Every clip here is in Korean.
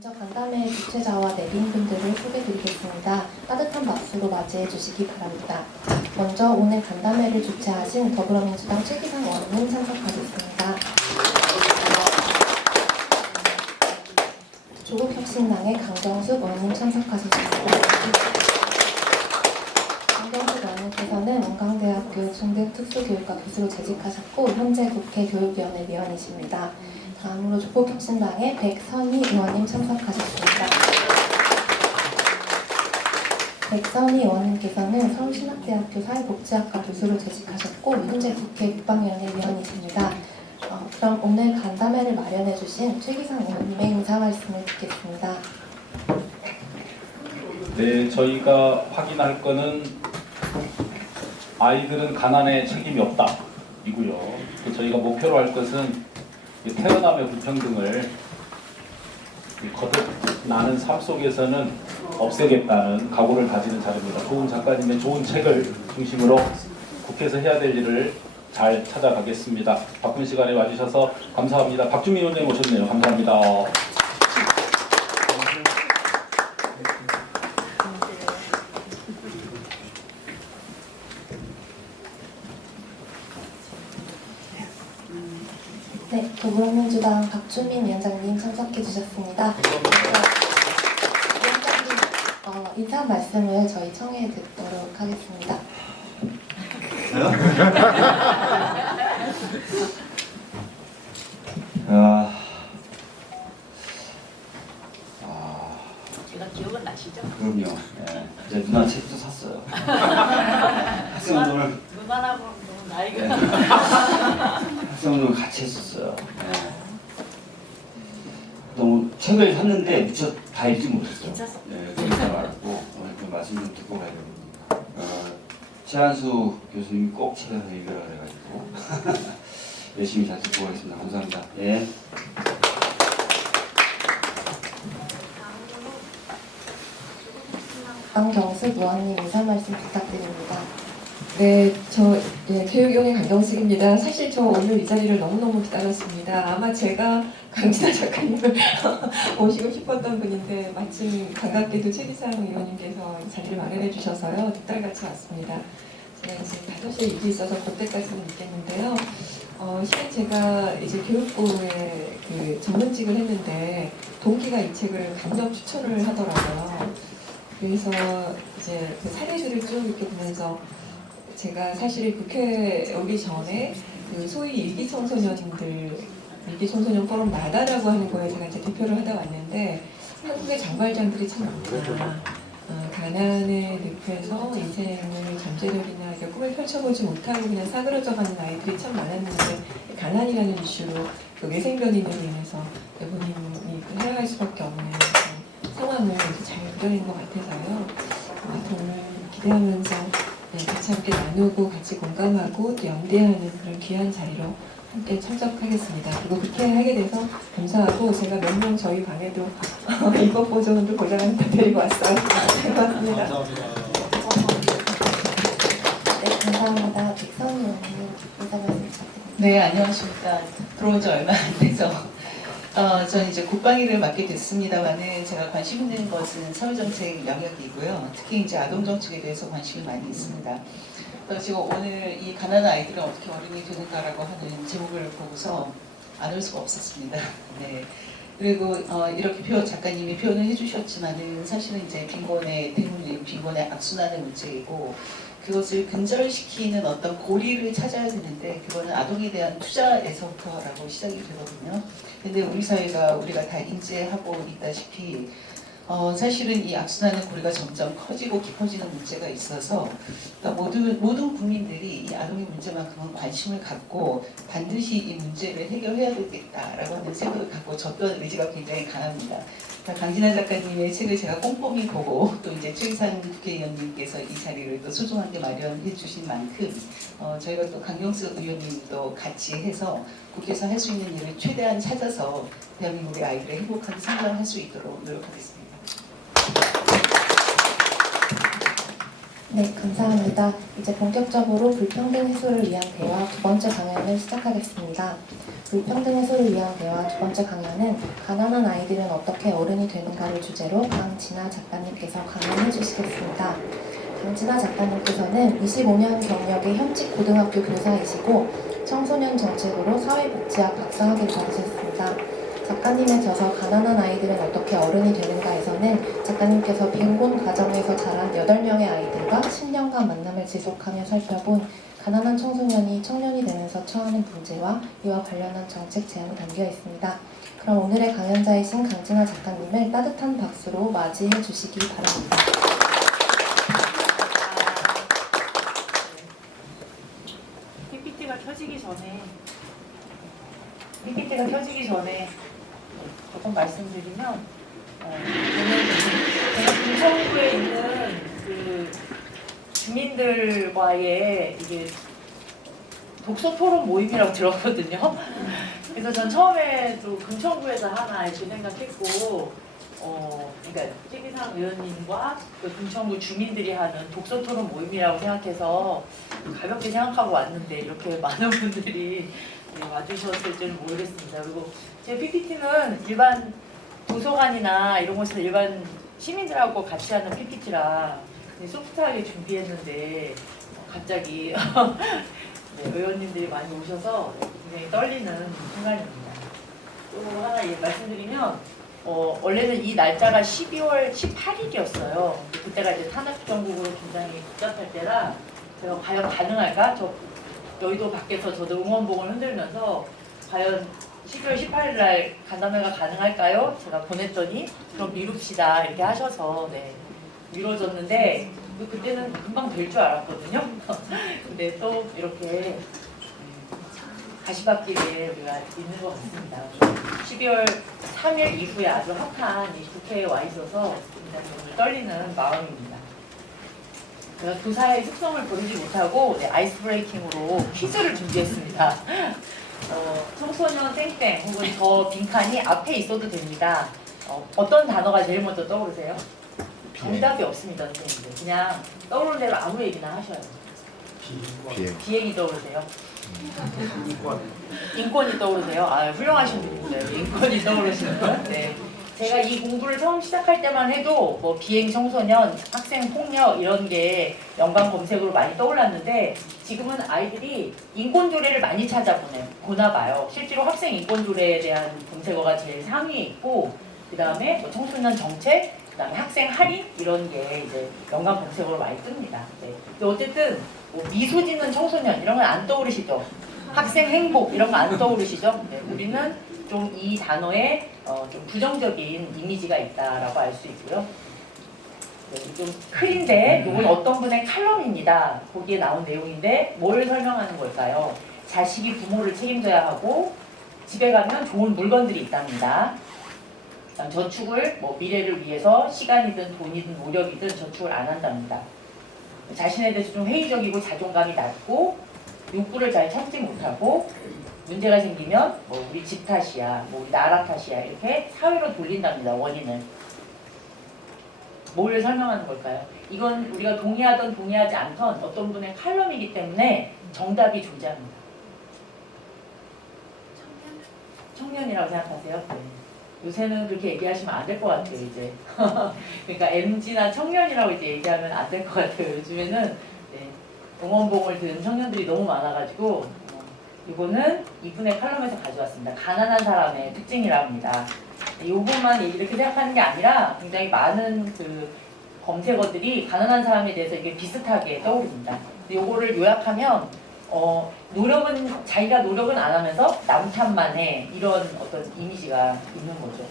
먼저 간담회 주최자와 내빈분들을 소개드리겠습니다. 따뜻한 박수로 맞이해 주시기 바랍니다. 먼저 오늘 간담회를 주최하신 더불어민주당 최기상 의원님 참석하겠습니다. 조국혁신당의 강경숙 의원님 참석하셨습니다. 강경숙 의원님께서는 원광대학교 중대특수교육과 교수로 재직하셨고 현재 국회 교육위원회 위원이십니다. 다음으로 조국혁신당의 백선희 의원님 참석하셨습니다. 백선희 의원님께서는 서울신학대학교 사회복지학과 교수로 재직하셨고 현재 국회 국방위원회 위원이십니다. 그럼 오늘 간담회를 마련해 주신 최기상 의원님의 인사 말씀을 듣겠습니다. 네, 저희가 확인할 거는 아이들은 가난에 책임이 없다 이고요. 저희가 목표로 할 것은 태어남의 불평등을 거듭나는 삶 속에서는 없애겠다는 각오를 가지는 자료입니다. 좋은 작가님의 좋은 책을 중심으로 국회에서 해야 될 일을 잘 찾아가겠습니다. 바쁜 시간에 와주셔서 감사합니다. 박주민 의원님 오셨네요. 감사합니다. 네, 더불어민주당 박주민 위원장님 참석해 주셨습니다. 위원장님 인사 말씀을 저희 청해 듣도록 하겠습니다. 제가 기억은 나시죠? 그럼요. 네. 이제 누나 책도 샀어요. 학생운동을 누나라고 너무 나이가 학생운동을 같이 했었어요. 네. 너무 책을 샀는데 무척 다 읽지 못했어요. 네, 그러니까 말고 오늘 그 말씀 좀 듣고 가야 됩니다. 최한수 교수님이 꼭 책을 읽으라 그래가지고 열심히 잘 듣고 가겠습니다. 감사합니다. 예. 강경숙 의원님 인사 말씀 부탁드립니다. 네, 교육위원회 강경숙입니다. 사실 저 오늘 이 자리를 너무너무 기다렸습니다. 아마 제가 강진아 작가님을 모시고 싶었던 분인데 마침 반갑게도 최기상 의원님께서 이 자리를 마련해 주셔서요. 득달같이 왔습니다. 제가 이제 5시에 일이 있어서 그때까지는 있겠는데요. 실은 제가 이제 교육부에 그 전문직을 했는데 동기가 이 책을 강력 추천을 하더라고요. 그래서 이제 그 사례들을 쭉 이렇게 보면서 제가 사실 국회에 오기 전에 그 소위 일기 청소년 포럼 나다라고 하는 거에 제가 이제 대표를 하다 왔는데 한국의 장발장들이 참 많구나. 가난의 늪에서 인생을 잠재력이나 꿈을 펼쳐보지 못하고 그냥 사그러져가는 아이들이 참 많았는데 가난이라는 이슈로 그 외생변인으로 인해서 본인이 살아갈 수밖에 없는 상황을 잘 그려낸 것 같아서요. 오늘 기대하면서 같이 함께 나누고 같이 공감하고 또 연대하는 그런 귀한 자리로 함께 참석하겠습니다. 그리고 그렇게 하게 돼서 감사하고 제가 몇 명 저희 방에도 입법 보조원도 보장한테 데리고 왔어요. 고맙습니다. 네, 감사합니다. 백선희 의원님 인사 말씀 부탁드립니다. 네, 안녕하십니까. 들어온 지 얼마 안 돼서 저는 이제 국방위를 맡게 됐습니다만은 제가 관심 있는 것은 사회정책 영역이고요. 특히 이제 아동정책에 대해서 관심이 많이 있습니다. 그래서 제가 오늘 이 가난한 아이들은 어떻게 어른이 되는가라고 하는 제목을 보고서 안 올 수가 없었습니다. 네. 그리고 이렇게 작가님이 표현을 해주셨지만은 사실은 이제 빈곤의 대문이 빈곤의 악순환의 문제이고 그것을 근절시키는 어떤 고리를 찾아야 되는데 그거는 아동에 대한 투자에서부터라고 시작이 되거든요. 근데 우리 사회가 우리가 다 인지하고 있다시피 사실은 이 악순환의 고리가 점점 커지고 깊어지는 문제가 있어서 그러니까 모든 국민들이 이 아동의 문제만큼은 관심을 갖고 반드시 이 문제를 해결해야 되겠다라고 하는 생각을 갖고 졌던 의지가 굉장히 강합니다. 그러니까 강진아 작가님의 책을 제가 꼼꼼히 보고 또 이제 최기상 국회의원님께서 이 자리를 또 소중하게 마련해 주신 만큼 저희가 또 강경숙 의원님도 같이 해서 국회에서 할 수 있는 일을 최대한 찾아서 대한민국의 아이들의 행복하게 성장할 수 있도록 노력하겠습니다. 네, 감사합니다. 이제 본격적으로 불평등 해소를 위한 대화 두 번째 방향을 시작하겠습니다. 불평등 해소를 위한 대화 두 번째 강연은 가난한 아이들은 어떻게 어른이 되는가를 주제로 강진아 작가님께서 강연해 주시겠습니다. 강진아 작가님께서는 25년 경력의 현직 고등학교 교사이시고 청소년 정책으로 사회복지학 박사학위를 받으셨습니다. 작가님의 저서 가난한 아이들은 어떻게 어른이 되는가에서는 작가님께서 빈곤 가정에서 자란 8명의 아이들과 10년간 만남을 지속하며 살펴본 가난한 청소년이 청년이 되면서 처하는 문제와 이와 관련한 정책 제안이 담겨 있습니다. 그럼 오늘의 강연자이신 강진아 작가님을 따뜻한 박수로 맞이해 주시기 바랍니다. PPT가 켜지기 전에 조금 말씀드리면 저는 제가 금천구에 있는 그 주민들과의 이게 독서 토론 모임이라고 들었거든요. 그래서 전 처음에도 금천구에서 하나 이렇게 생각했고, 그러니까 최기상 의원님과 그 금천구 주민들이 하는 독서 토론 모임이라고 생각해서 가볍게 생각하고 왔는데 이렇게 많은 분들이 와주셨을 줄은 모르겠습니다. 그리고 제 PPT는 일반 도서관이나 이런 곳에서 일반 시민들하고 같이 하는 PPT라 소프트하게 준비했는데 갑자기 네, 의원님들이 많이 오셔서 굉장히 떨리는 순간입니다. 또 하나 말씀드리면 원래는 이 날짜가 12월 18일이었어요. 그때가 이제 탄압정국으로 굉장히 복잡할 때라 제가 과연 가능할까? 여의도 밖에서 저도 응원봉을 흔들면서 과연 12월 18일 날 간담회가 가능할까요? 제가 보냈더니 그럼 미룹시다 이렇게 하셔서 네, 미뤄졌는데 그때는 금방 될 줄 알았거든요. 근데 또 이렇게 가시밭길에 우리가 있는 것 같습니다. 12월 3일 이후에 아주 핫한 이 국회에 와 있어서 굉장히 오늘 떨리는 마음입니다. 제가 교사의 습성을 버리지 못하고 아이스 브레이킹으로 퀴즈를 준비했습니다. 청소년 땡땡 혹은 저 빈칸이 앞에 있어도 됩니다. 어떤 단어가 제일 먼저 떠오르세요? 정답이 없습니다, 선생님들. 그냥 떠오르는 대로 아무 얘기나 하셔요. 비행이 떠오르세요? 인권이 떠오르세요? 아, 훌륭하신 분입니다. 인권이 떠오르시는 분. 네. 제가 이 공부를 처음 시작할 때만 해도 뭐 비행 청소년, 학생 폭력 이런 게 연관 검색으로 많이 떠올랐는데 지금은 아이들이 인권 조례를 많이 찾아보나 봐요. 실제로 학생 인권 조례에 대한 검색어가 제일 상위에 있고 그 다음에 뭐 청소년 정책, 그 다음에 학생 할인 이런 게 이제 연관 검색어로 많이 뜹니다. 네. 근데 어쨌든 뭐 미소 짓는 청소년 이런 건 안 떠오르시죠? 학생 행복 이런 거 안 떠오르시죠? 네. 우리는 좀 이 단어에 좀 부정적인 이미지가 있다라고 알 수 있고요. 네, 좀 클인데 이건 어떤 분의 칼럼입니다. 거기에 나온 내용인데 뭘 설명하는 걸까요? 자식이 부모를 책임져야 하고 집에 가면 좋은 물건들이 있답니다. 저축을 뭐 미래를 위해서 시간이든 돈이든 노력이든 저축을 안 한답니다. 자신에 대해서 좀 회의적이고 자존감이 낮고 욕구를 잘 참지 못하고 문제가 생기면 뭐 우리 집 탓이야, 뭐 우리 나라 탓이야 이렇게 사회로 돌린답니다. 원인을. 뭘 설명하는 걸까요? 이건 우리가 동의하던 동의하지 않던 어떤 분의 칼럼이기 때문에 정답이 존재합니다. 청년이라고 생각하세요? 네. 요새는 그렇게 얘기하시면 안 될 것 같아요, 이제. 그러니까 MZ나 청년이라고 이제 얘기하면 안 될 것 같아요. 요즘에는 네, 응원봉을 든 청년들이 너무 많아가지고 이거는 이분의 칼럼에서 가져왔습니다. 가난한 사람의 특징이라고 합니다. 이것만 이렇게 생각하는 게 아니라 굉장히 많은 그 검색어들이 가난한 사람에 대해서 이게 비슷하게 떠오릅니다. 이거를 요약하면 노력은 자기가 노력은 안 하면서 남 탓만 해 이런 어떤 이미지가 있는 거죠.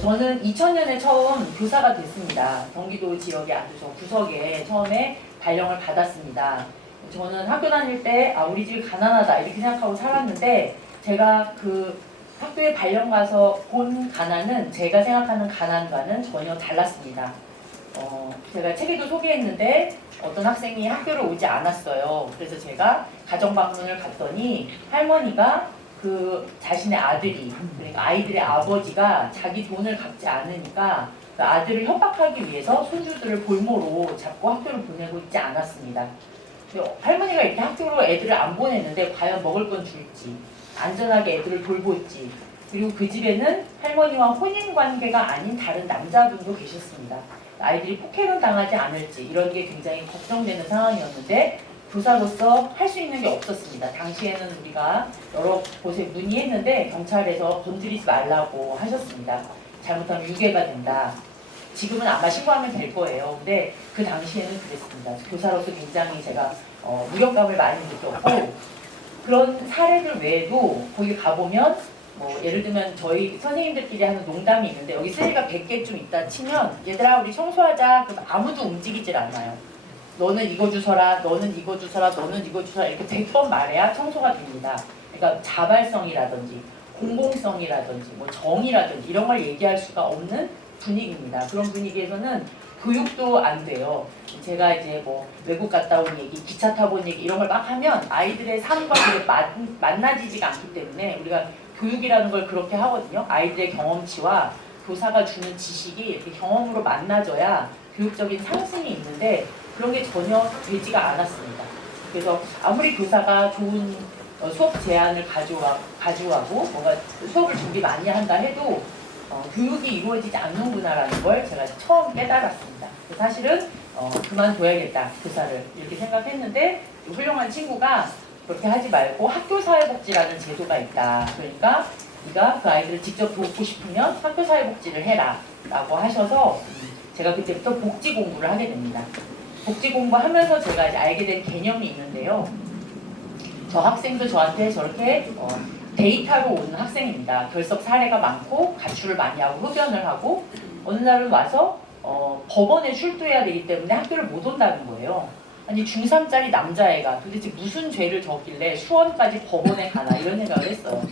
저는 2000년에 처음 교사가 됐습니다. 경기도 지역의 아주 저 구석에 처음에 발령을 받았습니다. 저는 학교 다닐 때 우리 집이 가난하다 이렇게 생각하고 살았는데 제가 그 학교에 발령 가서 본 가난은 제가 생각하는 가난과는 전혀 달랐습니다. 제가 책에도 소개했는데 어떤 학생이 학교를 오지 않았어요. 그래서 제가 가정 방문을 갔더니 할머니가 그 자신의 아들이 그러니까 아이들의 아버지가 자기 돈을 갚지 않으니까 그 아들을 협박하기 위해서 손주들을 볼모로 잡고 학교를 보내고 있지 않았습니다. 할머니가 이렇게 학교로 애들을 안 보내는데 과연 먹을 건 줄지, 안전하게 애들을 돌볼지, 그리고 그 집에는 할머니와 혼인 관계가 아닌 다른 남자분도 계셨습니다. 아이들이 폭행을 당하지 않을지 이런 게 굉장히 걱정되는 상황이었는데 교사로서 할 수 있는 게 없었습니다. 당시에는 우리가 여러 곳에 문의했는데 경찰에서 건드리지 말라고 하셨습니다. 잘못하면 유괴가 된다. 지금은 아마 신고하면 될 거예요. 근데 그 당시에는 그랬습니다. 교사로서 굉장히 제가 무력감을 많이 느꼈고, 그런 사례들 외에도 거기 가보면 뭐 예를 들면 저희 선생님들끼리 하는 농담이 있는데, 여기 쓰레기가 100개쯤 있다 치면 얘들아 우리 청소하자. 그럼 아무도 움직이질 않아요. 너는 이거 주서라, 너는 이거 주서라, 너는 이거 주서라 이렇게 100번 말해야 청소가 됩니다. 그러니까 자발성이라든지 공공성이라든지 뭐 정의라든지 이런 걸 얘기할 수가 없는 분위기입니다. 그런 분위기에서는 교육도 안 돼요. 제가 이제 뭐 외국 갔다 온 얘기, 기차 타본 얘기 이런 걸 막 하면 아이들의 삶과 그게 만나지지가 않기 때문에 우리가 교육이라는 걸 그렇게 하거든요. 아이들의 경험치와 교사가 주는 지식이 이렇게 경험으로 만나져야 교육적인 상승이 있는데 그런 게 전혀 되지가 않았습니다. 그래서 아무리 교사가 좋은 수업 제안을 가져가고 뭔가 수업을 준비 많이 한다 해도 교육이 이루어지지 않는구나라는 걸 제가 처음 깨달았습니다. 사실은 그만둬야겠다, 교사를 이렇게 생각했는데 훌륭한 친구가 그렇게 하지 말고 학교사회복지라는 제도가 있다. 그러니까 네가 그 아이들을 직접 돕고 싶으면 학교사회복지를 해라 라고 하셔서 제가 그때부터 복지 공부를 하게 됩니다. 복지 공부하면서 제가 이제 알게 된 개념이 있는데요. 저 학생도 저한테 저렇게 데이터로 오는 학생입니다. 결석 사례가 많고 가출을 많이 하고 흡연을 하고 어느 날은 와서 법원에 출두해야 되기 때문에 학교를 못 온다는 거예요. 아니 중3짜리 남자애가 도대체 무슨 죄를 졌길래 수원까지 법원에 가나 이런 생각을 했어요.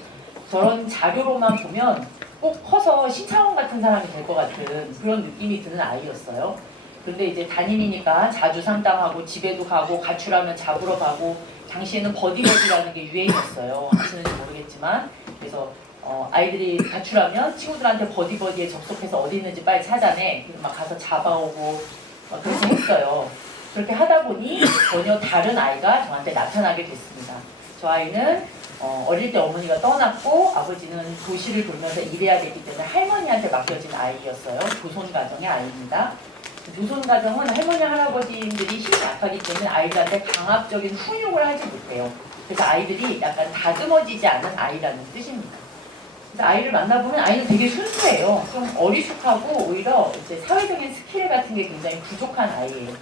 저런 자료로만 보면 꼭 커서 신창원 같은 사람이 될 것 같은 그런 느낌이 드는 아이였어요. 근데 이제 담임이니까 자주 상담하고 집에도 가고 가출하면 잡으러 가고, 당시에는 버디버디라는 게 유행이었어요. 아시는지 모르겠지만. 그래서 아이들이 가출하면 친구들한테 버디버디에 접속해서 어디 있는지 빨리 찾아내. 그래서 막 가서 잡아오고 그렇게 했어요. 그렇게 하다 보니 전혀 다른 아이가 저한테 나타나게 됐습니다. 저 아이는 어릴 때 어머니가 떠났고 아버지는 도시를 돌면서 일해야 됐기 때문에 할머니한테 맡겨진 아이였어요. 조선 가정의 아이입니다. 조선 가정은 할머니 할아버지들이 힘이 약하기 때문에 아이들한테 강압적인 훈육을 하지 못해요. 그래서 아이들이 약간 다듬어지지 않은 아이라는 뜻입니다. 그래서 아이를 만나보면 아이는 되게 순수해요. 좀 어리숙하고 오히려 이제 사회적인 스킬 같은 게 굉장히 부족한 아이예요.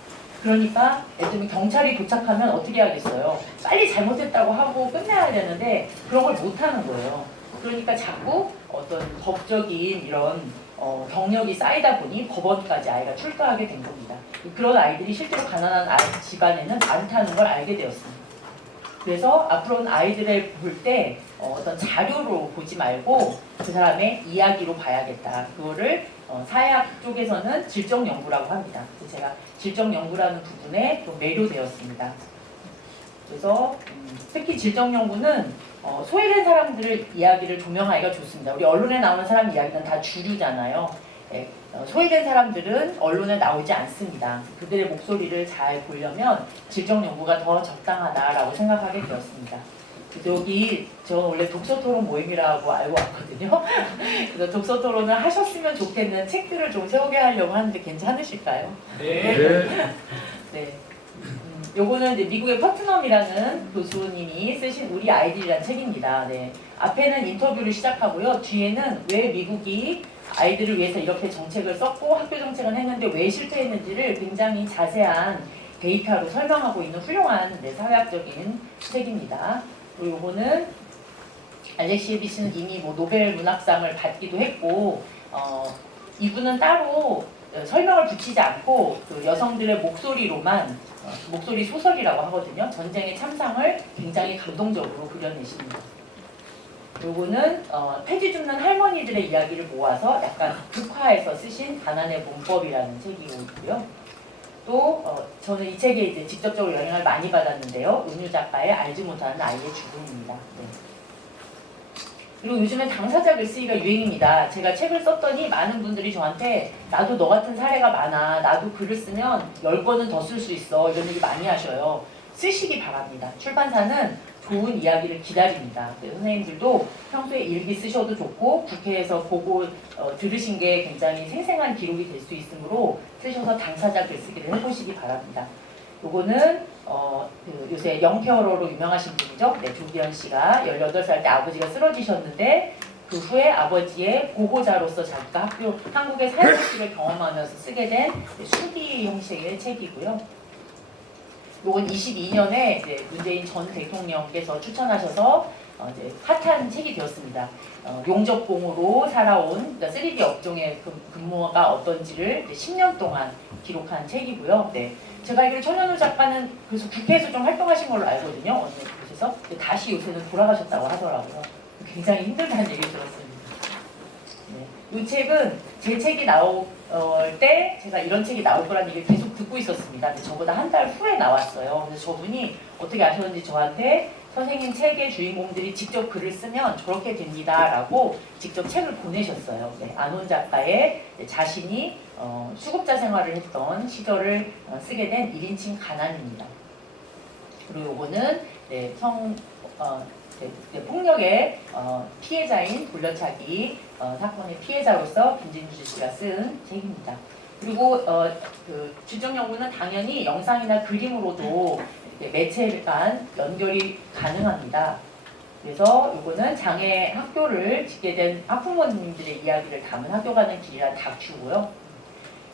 그러니까 예를 들면 경찰이 도착하면 어떻게 하겠어요? 빨리 잘못했다고 하고 끝내야 되는데 그런 걸 못하는 거예요. 그러니까 자꾸 어떤 법적인 이런 경력이 쌓이다 보니 법원까지 아이가 출두하게 된 겁니다. 그런 아이들이 실제로 가난한 집안에는 많다는 걸 알게 되었습니다. 그래서 앞으로는 아이들을 볼 때 어떤 자료로 보지 말고 그 사람의 이야기로 봐야겠다. 그거를 사회학 쪽에서는 질적 연구라고 합니다. 그래서 제가 질적 연구라는 부분에 좀 매료되었습니다. 그래서 특히 질적 연구는 소외된 사람들의 이야기를 조명하기가 좋습니다. 우리 언론에 나오는 사람 이야기는 다 주류잖아요. 네, 소외된 사람들은 언론에 나오지 않습니다. 그들의 목소리를 잘 보려면 질적 연구가 더 적당하다라고 생각하게 되었습니다. 그래서 여기 저 원래 독서토론 모임이라고 알고 왔거든요. 그래서 독서토론을 하셨으면 좋겠는 책들을 좀 소개하려고 하는데 괜찮으실까요? 네. 네. 요거는 이제 미국의 퍼트넘이라는 교수님이 쓰신 우리 아이들이라는 책입니다. 네. 앞에는 인터뷰를 시작하고요. 뒤에는 왜 미국이 아이들을 위해서 이렇게 정책을 썼고 학교 정책을 했는데 왜 실패했는지를 굉장히 자세한 데이터로 설명하고 있는 훌륭한 사회학적인 책입니다. 그리고 요거는 알렉시 예비씨는 이미 뭐 노벨 문학상을 받기도 했고 이분은 따로 설명을 붙이지 않고 그 여성들의 목소리로만 목소리 소설이라고 하거든요. 전쟁의 참상을 굉장히 감동적으로 그려내십니다. 요거는 폐지 줍는 할머니들의 이야기를 모아서 약간 극화해서 쓰신 가난의 문법이라는 책이 있고요. 또 저는 이 책에 이제 직접적으로 영향을 많이 받았는데요. 은유 작가의 알지 못하는 아이의 죽음입니다. 네. 그리고 요즘엔 당사자 글쓰기가 유행입니다. 제가 책을 썼더니 많은 분들이 저한테 나도 너 같은 사례가 많아. 나도 글을 쓰면 10권은 더 쓸 수 있어. 이런 얘기 많이 하셔요. 쓰시기 바랍니다. 출판사는 좋은 이야기를 기다립니다. 선생님들도 평소에 일기 쓰셔도 좋고 국회에서 보고 들으신 게 굉장히 생생한 기록이 될 수 있으므로 쓰셔서 당사자 글쓰기를 해보시기 바랍니다. 요거는 요새 영케어러로 유명하신 분이죠. 네, 조기현 씨가 18살 때 아버지가 쓰러지셨는데 그 후에 아버지의 보호자로서 자기가 한국의 사회복지를 경험하면서 쓰게 된 수기 형식의 책이고요. 요건 22년에 이제 문재인 전 대통령께서 추천하셔서 이제 핫한 책이 되었습니다. 용접공으로 살아온 그러니까 3D 업종의 근무가 어떤지를 10년 동안 기록한 책이고요. 네. 제가 알기로 천연우 작가는 그래서 국회에서 좀 활동하신 걸로 알거든요. 어느 곳에서. 다시 요새는 돌아가셨다고 하더라고요. 굉장히 힘들다는 얘기를 들었습니다. 네. 이 책은 제 책이 나올 때 제가 이런 책이 나올 거라는 얘기를 계속 듣고 있었습니다. 근데 저보다 한 달 후에 나왔어요. 그래서 저분이 어떻게 아셨는지 저한테 선생님 책의 주인공들이 직접 글을 쓰면 저렇게 됩니다 라고 직접 책을 보내셨어요. 네, 안온 작가의 자신이 수급자 생활을 했던 시절을 쓰게 된 1인칭 가난입니다. 그리고 요거는 네, 폭력의 피해자인 돌려차기 사건의 피해자로서 김진주 씨가 쓴 책입니다. 그리고 그 질정연구는 당연히 영상이나 그림으로도 매체 간 연결이 가능합니다. 그래서 이거는 장애 학교를 짓게 된 학부모님들의 이야기를 담은 학교 가는 길이라는 다큐고요.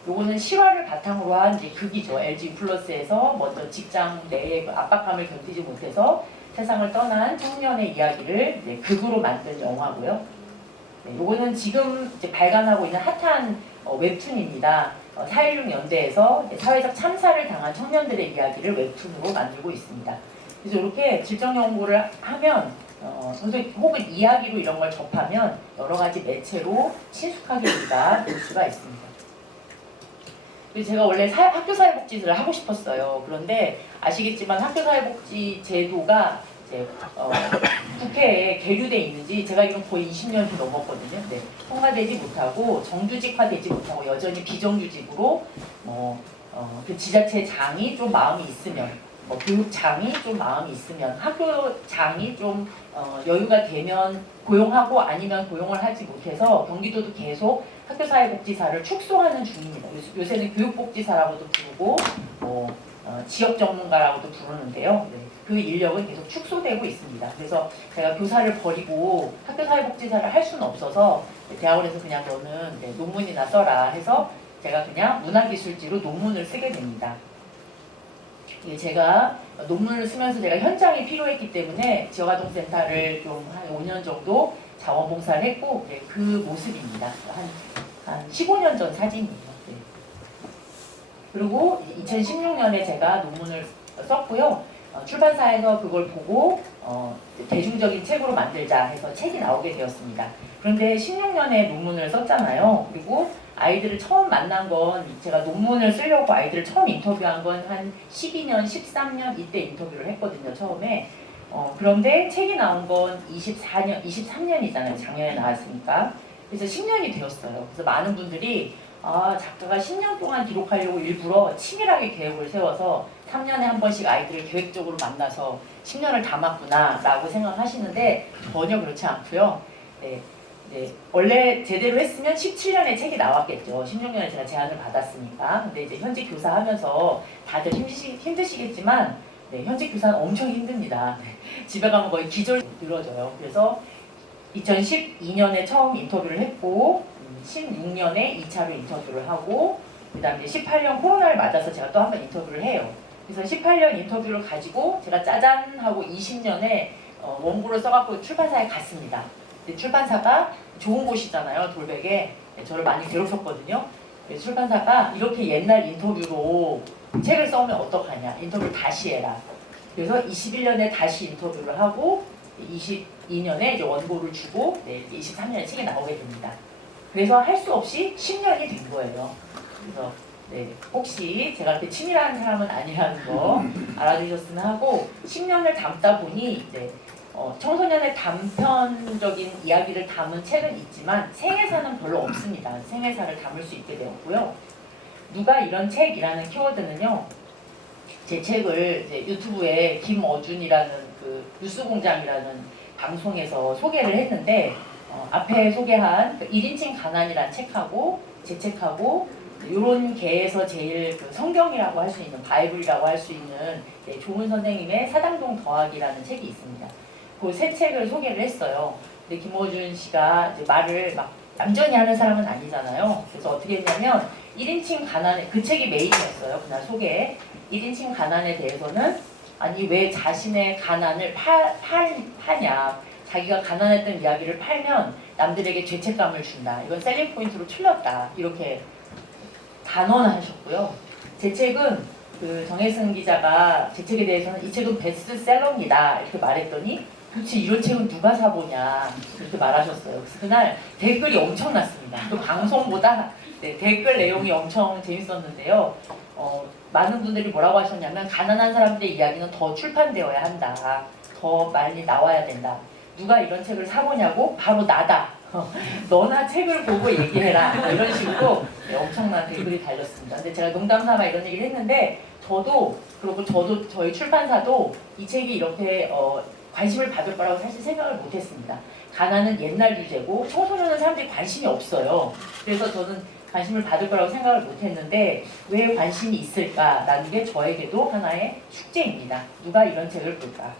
요거는 실화를 바탕으로 한 이제 극이죠. LG 플러스에서 먼저 직장 내의 압박감을 견디지 못해서 세상을 떠난 청년의 이야기를 이제 극으로 만든 영화고요. 네, 요거는 지금 이제 발간하고 있는 핫한 웹툰입니다. 4.16 연대에서 사회적 참사를 당한 청년들의 이야기를 웹툰으로 만들고 있습니다. 그래서 이렇게 질적 연구를 하면 혹은 이야기로 이런 걸 접하면 여러 가지 매체로 친숙하게 우리가 볼 수가 있습니다. 그래서 제가 원래 학교사회복지를 하고 싶었어요. 그런데 아시겠지만 학교사회복지 제도가 이제 국회에 계류돼 있는지 제가 이건 거의 20년이 넘었거든요. 네. 통과되지 못하고 정규직화되지 못하고 여전히 비정규직으로 그 지자체장이 좀 마음이 있으면 교육장이 좀 마음이 있으면 학교장이 좀 여유가 되면 고용하고 아니면 고용을 하지 못해서 경기도도 계속 학교사회복지사를 축소하는 중입니다. 요새는 교육복지사라고도 부르고 지역 전문가라고도 부르는데요. 네. 그 인력은 계속 축소되고 있습니다. 그래서 제가 교사를 버리고 학교사회복지사를 할 수는 없어서 대학원에서 그냥 너는 논문이나 써라 해서 제가 그냥 문화기술지로 논문을 쓰게 됩니다. 제가 논문을 쓰면서 제가 현장이 필요했기 때문에 지역아동센터를 좀 한 5년 정도 자원봉사를 했고 그 모습입니다. 한 15년 전 사진이에요. 네. 그리고 2016년에 제가 논문을 썼고요. 출판사에서 그걸 보고 대중적인 책으로 만들자 해서 책이 나오게 되었습니다. 그런데 16년에 논문을 썼잖아요. 그리고 아이들을 처음 만난 건 제가 논문을 쓰려고 아이들을 처음 인터뷰한 건 한 12년, 13년 이때 인터뷰를 했거든요. 처음에. 그런데 책이 나온 건 23년이잖아요. 작년에 나왔으니까. 그래서 10년이 되었어요. 그래서 많은 분들이 작가가 10년 동안 기록하려고 일부러 치밀하게 계획을 세워서 3년에 한 번씩 아이들을 계획적으로 만나서 10년을 담았구나 라고 생각하시는데 전혀 그렇지 않고요. 네, 원래 제대로 했으면 17년에 책이 나왔겠죠. 16년에 제가 제안을 받았으니까. 근데 이제 현직 교사하면서 다들 힘드시겠지만 현직 교사는 엄청 힘듭니다. 집에 가면 거의 기절 늘어져요. 그래서 2012년에 처음 인터뷰를 했고 16년에 2차로 인터뷰를 하고 그 다음에 18년 코로나를 맞아서 제가 또 한 번 인터뷰를 해요. 그래서 18년 인터뷰를 가지고 제가 짜잔 하고 20년에 원고를 써갖고 출판사에 갔습니다. 근데 출판사가 좋은 곳이잖아요. 돌백에 저를 많이 괴롭혔거든요. 출판사가 이렇게 옛날 인터뷰로 책을 써오면 어떡하냐. 인터뷰를 다시 해라. 그래서 21년에 다시 인터뷰를 하고 22년에 이제 원고를 주고 23년에 책이 나오게 됩니다. 그래서 할 수 없이 10년이 된 거예요. 그래서 혹시 제가 그렇게 치밀한 사람은 아니라는 거 알아주셨으면 하고 10년을 담다 보니 청소년의 단편적인 이야기를 담은 책은 있지만 생애사는 별로 없습니다. 생애사를 담을 수 있게 되었고요. 누가 이런 책이라는 키워드는요. 제 책을 이제 유튜브에 김어준이라는 그 뉴스공장이라는 방송에서 소개를 했는데 앞에 소개한 그 1인칭 가난이라는 책하고 제 책하고 이런 계에서 제일 그 성경이라고 할 수 있는 바이블이라고 할 수 있는 좋은 선생님의 사당동 더하기라는 책이 있습니다. 그 세 책을 소개를 했어요. 근데 김어준 씨가 이제 말을 막 얌전히 하는 사람은 아니잖아요. 그래서 어떻게 했냐면 1인칭 가난에 그 책이 메인이었어요. 그날 소개에 1인칭 가난에 대해서는 아니 왜 자신의 가난을 파냐 자기가 가난했던 이야기를 팔면 남들에게 죄책감을 준다. 이건 셀링 포인트로 틀렸다. 이렇게 단언하셨고요. 제 책은 그 정혜승 기자가 제 책에 대해서는 이 책은 베스트셀러입니다. 이렇게 말했더니 도대체 이런 책은 누가 사보냐 이렇게 말하셨어요. 그래서 그날 댓글이 엄청났습니다. 그 방송보다 댓글 내용이 엄청 재밌었는데요. 많은 분들이 뭐라고 하셨냐면 가난한 사람들의 이야기는 더 출판되어야 한다. 더 많이 나와야 된다. 누가 이런 책을 사보냐고? 바로 나다. 너나 책을 보고 얘기해라. 뭐 이런 식으로 엄청난 댓글이 달렸습니다. 근데 제가 농담삼아 이런 얘기를 했는데 저도 그리고 저도 저희 출판사도 이 책이 이렇게 관심을 받을 거라고 사실 생각을 못했습니다. 가난은 옛날 주제고 청소년은 사람들이 관심이 없어요. 그래서 저는 관심을 받을 거라고 생각을 못했는데 왜 관심이 있을까라는 게 저에게도 하나의 숙제입니다. 누가 이런 책을 볼까?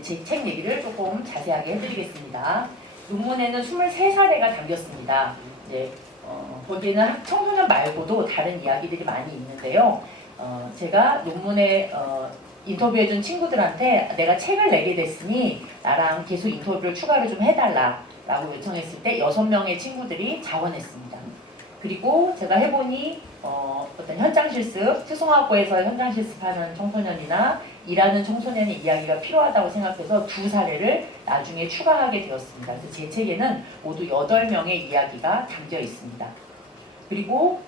제 책 얘기를 조금 자세하게 해드리겠습니다. 논문에는 23사례가 담겼습니다. 거기에는 청소년 말고도 다른 이야기들이 많이 있는데요. 제가 논문에 인터뷰해준 친구들한테 내가 책을 내게 됐으니 나랑 계속 인터뷰를 추가를 좀 해달라 라고 요청했을 때 6명의 친구들이 자원했습니다. 그리고 제가 해보니 어떤 현장 실습, 특성화고에서 현장 실습하는 청소년이나 일하는 청소년의 이야기가 필요하다고 생각해서 2사례를 나중에 추가하게 되었습니다. 그래서 제 책에는 모두 8명의 이야기가 담겨 있습니다. 그리고